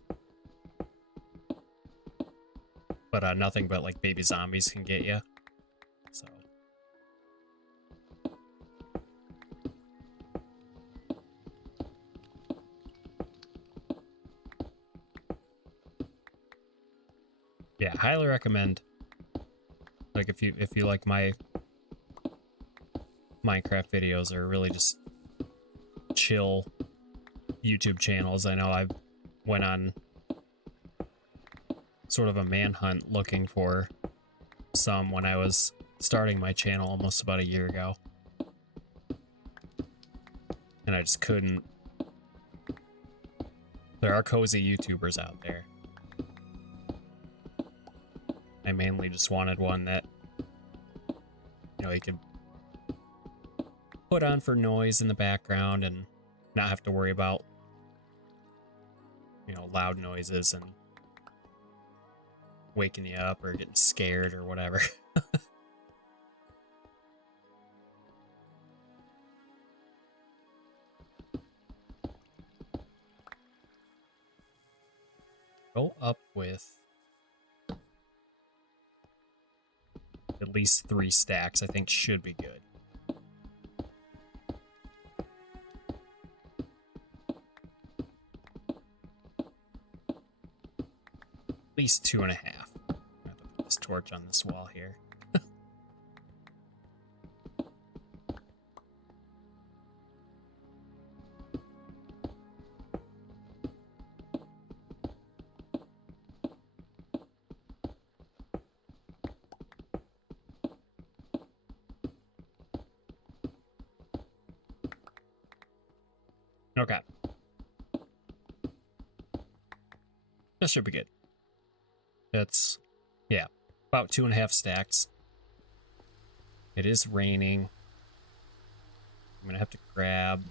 But nothing but like baby zombies can get you. So yeah, highly recommend. Like if you like my Minecraft videos, are really just chill YouTube channels. I know I went on sort of a manhunt looking for some when I was starting my channel almost about a year ago. And I just couldn't. There are cozy YouTubers out there. I mainly just wanted one that, you know, you could put on for noise in the background and not have to worry about, you know, loud noises and waking you up or getting scared or whatever. Go up with at least 3 stacks, I think should be good. At least 2.5. I have to put this torch on this wall here. Okay. That should be good. That's, yeah, about 2.5 stacks. It is raining. I'm gonna have to grab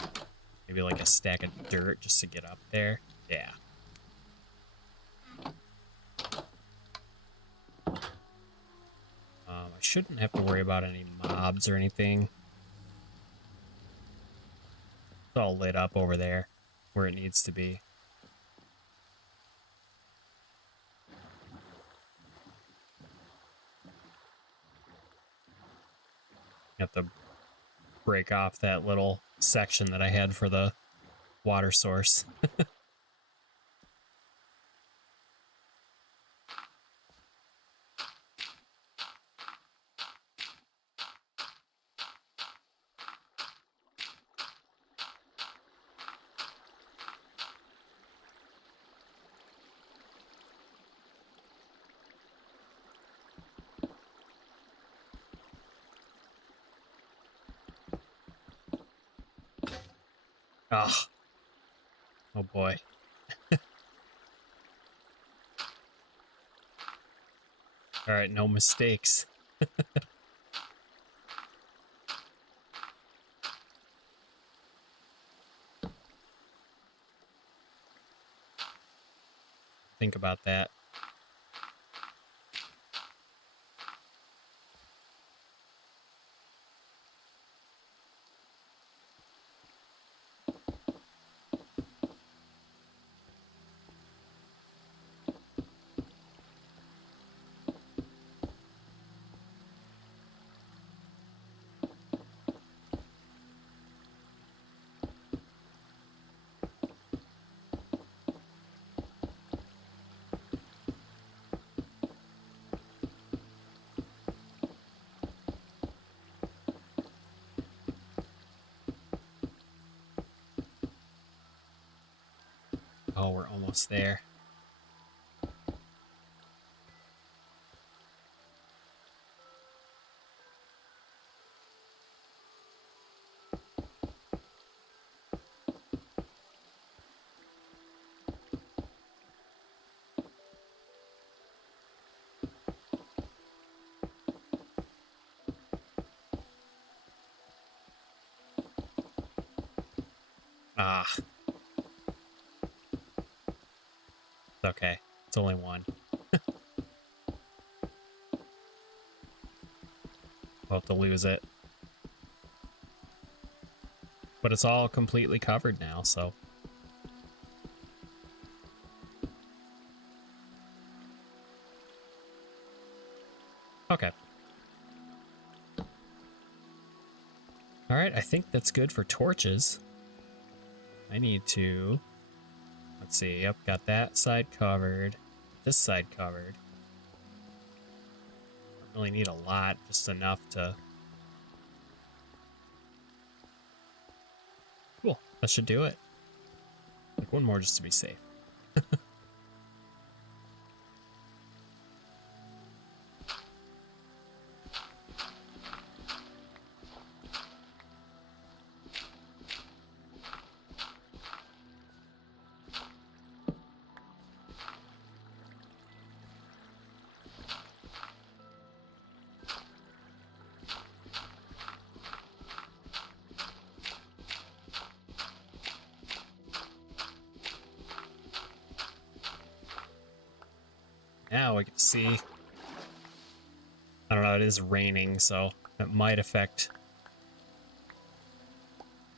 maybe like a stack of dirt just to get up there. Yeah. I shouldn't have to worry about any mobs or anything. It's all lit up over there where it needs to be. Have to break off that little section that I had for the water source. Oh, oh boy. All right, no mistakes. Think about that. Oh, we're almost there. Ah, it's okay. It's only one. We'll have to lose it. But it's all completely covered now, so. Okay. All right, I think that's good for torches. I need to, let's see, yep, got that side covered, this side covered. Don't really need a lot, just enough to. Cool, that should do it. Like one more just to be safe. Now we can see. I don't know, it is raining, so it might affect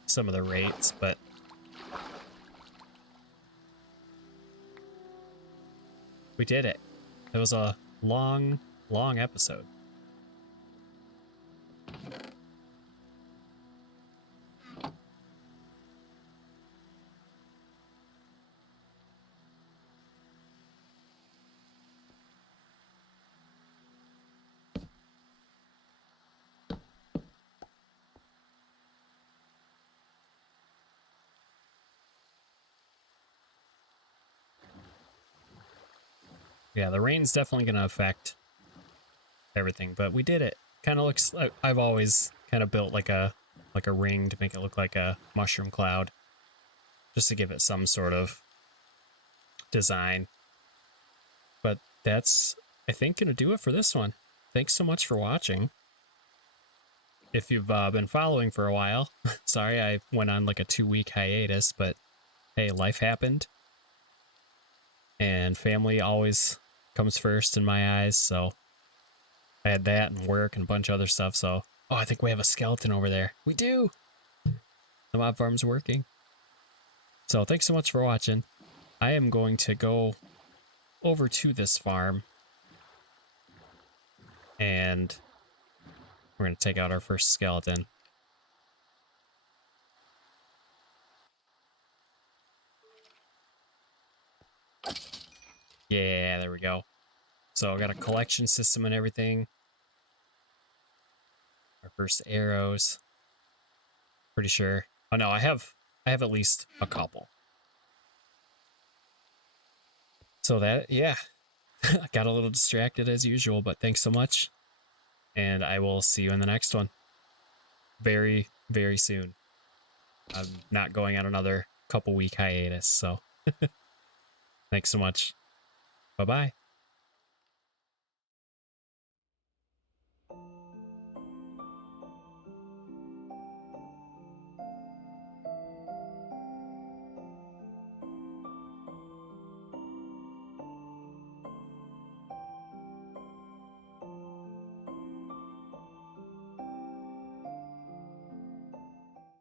some of the rates, but we did it. It was a long, long episode. Yeah, the rain's definitely going to affect everything, but we did it. Kind of looks like I've always kind of built like a ring to make it look like a mushroom cloud, just to give it some sort of design. But that's, I think, going to do it for this one. Thanks so much for watching. If you've been following for a while, sorry I went on like a 2-week hiatus, but hey, life happened. And family always comes first in my eyes, so I had that and work and a bunch of other stuff, so. Oh, I think we have a skeleton over there. We do! The mob farm's working. So thanks so much for watching. I am going to go over to this farm and We're going to take out our first skeleton. Yeah, there we go. So I got a collection system and everything. Our first arrows. Pretty sure. Oh no, I have at least a couple. So that, yeah. I got a little distracted as usual, but thanks so much. And I will see you in the next one. Very, very soon. I'm not going on another couple week hiatus, so thanks so much. Bye-bye.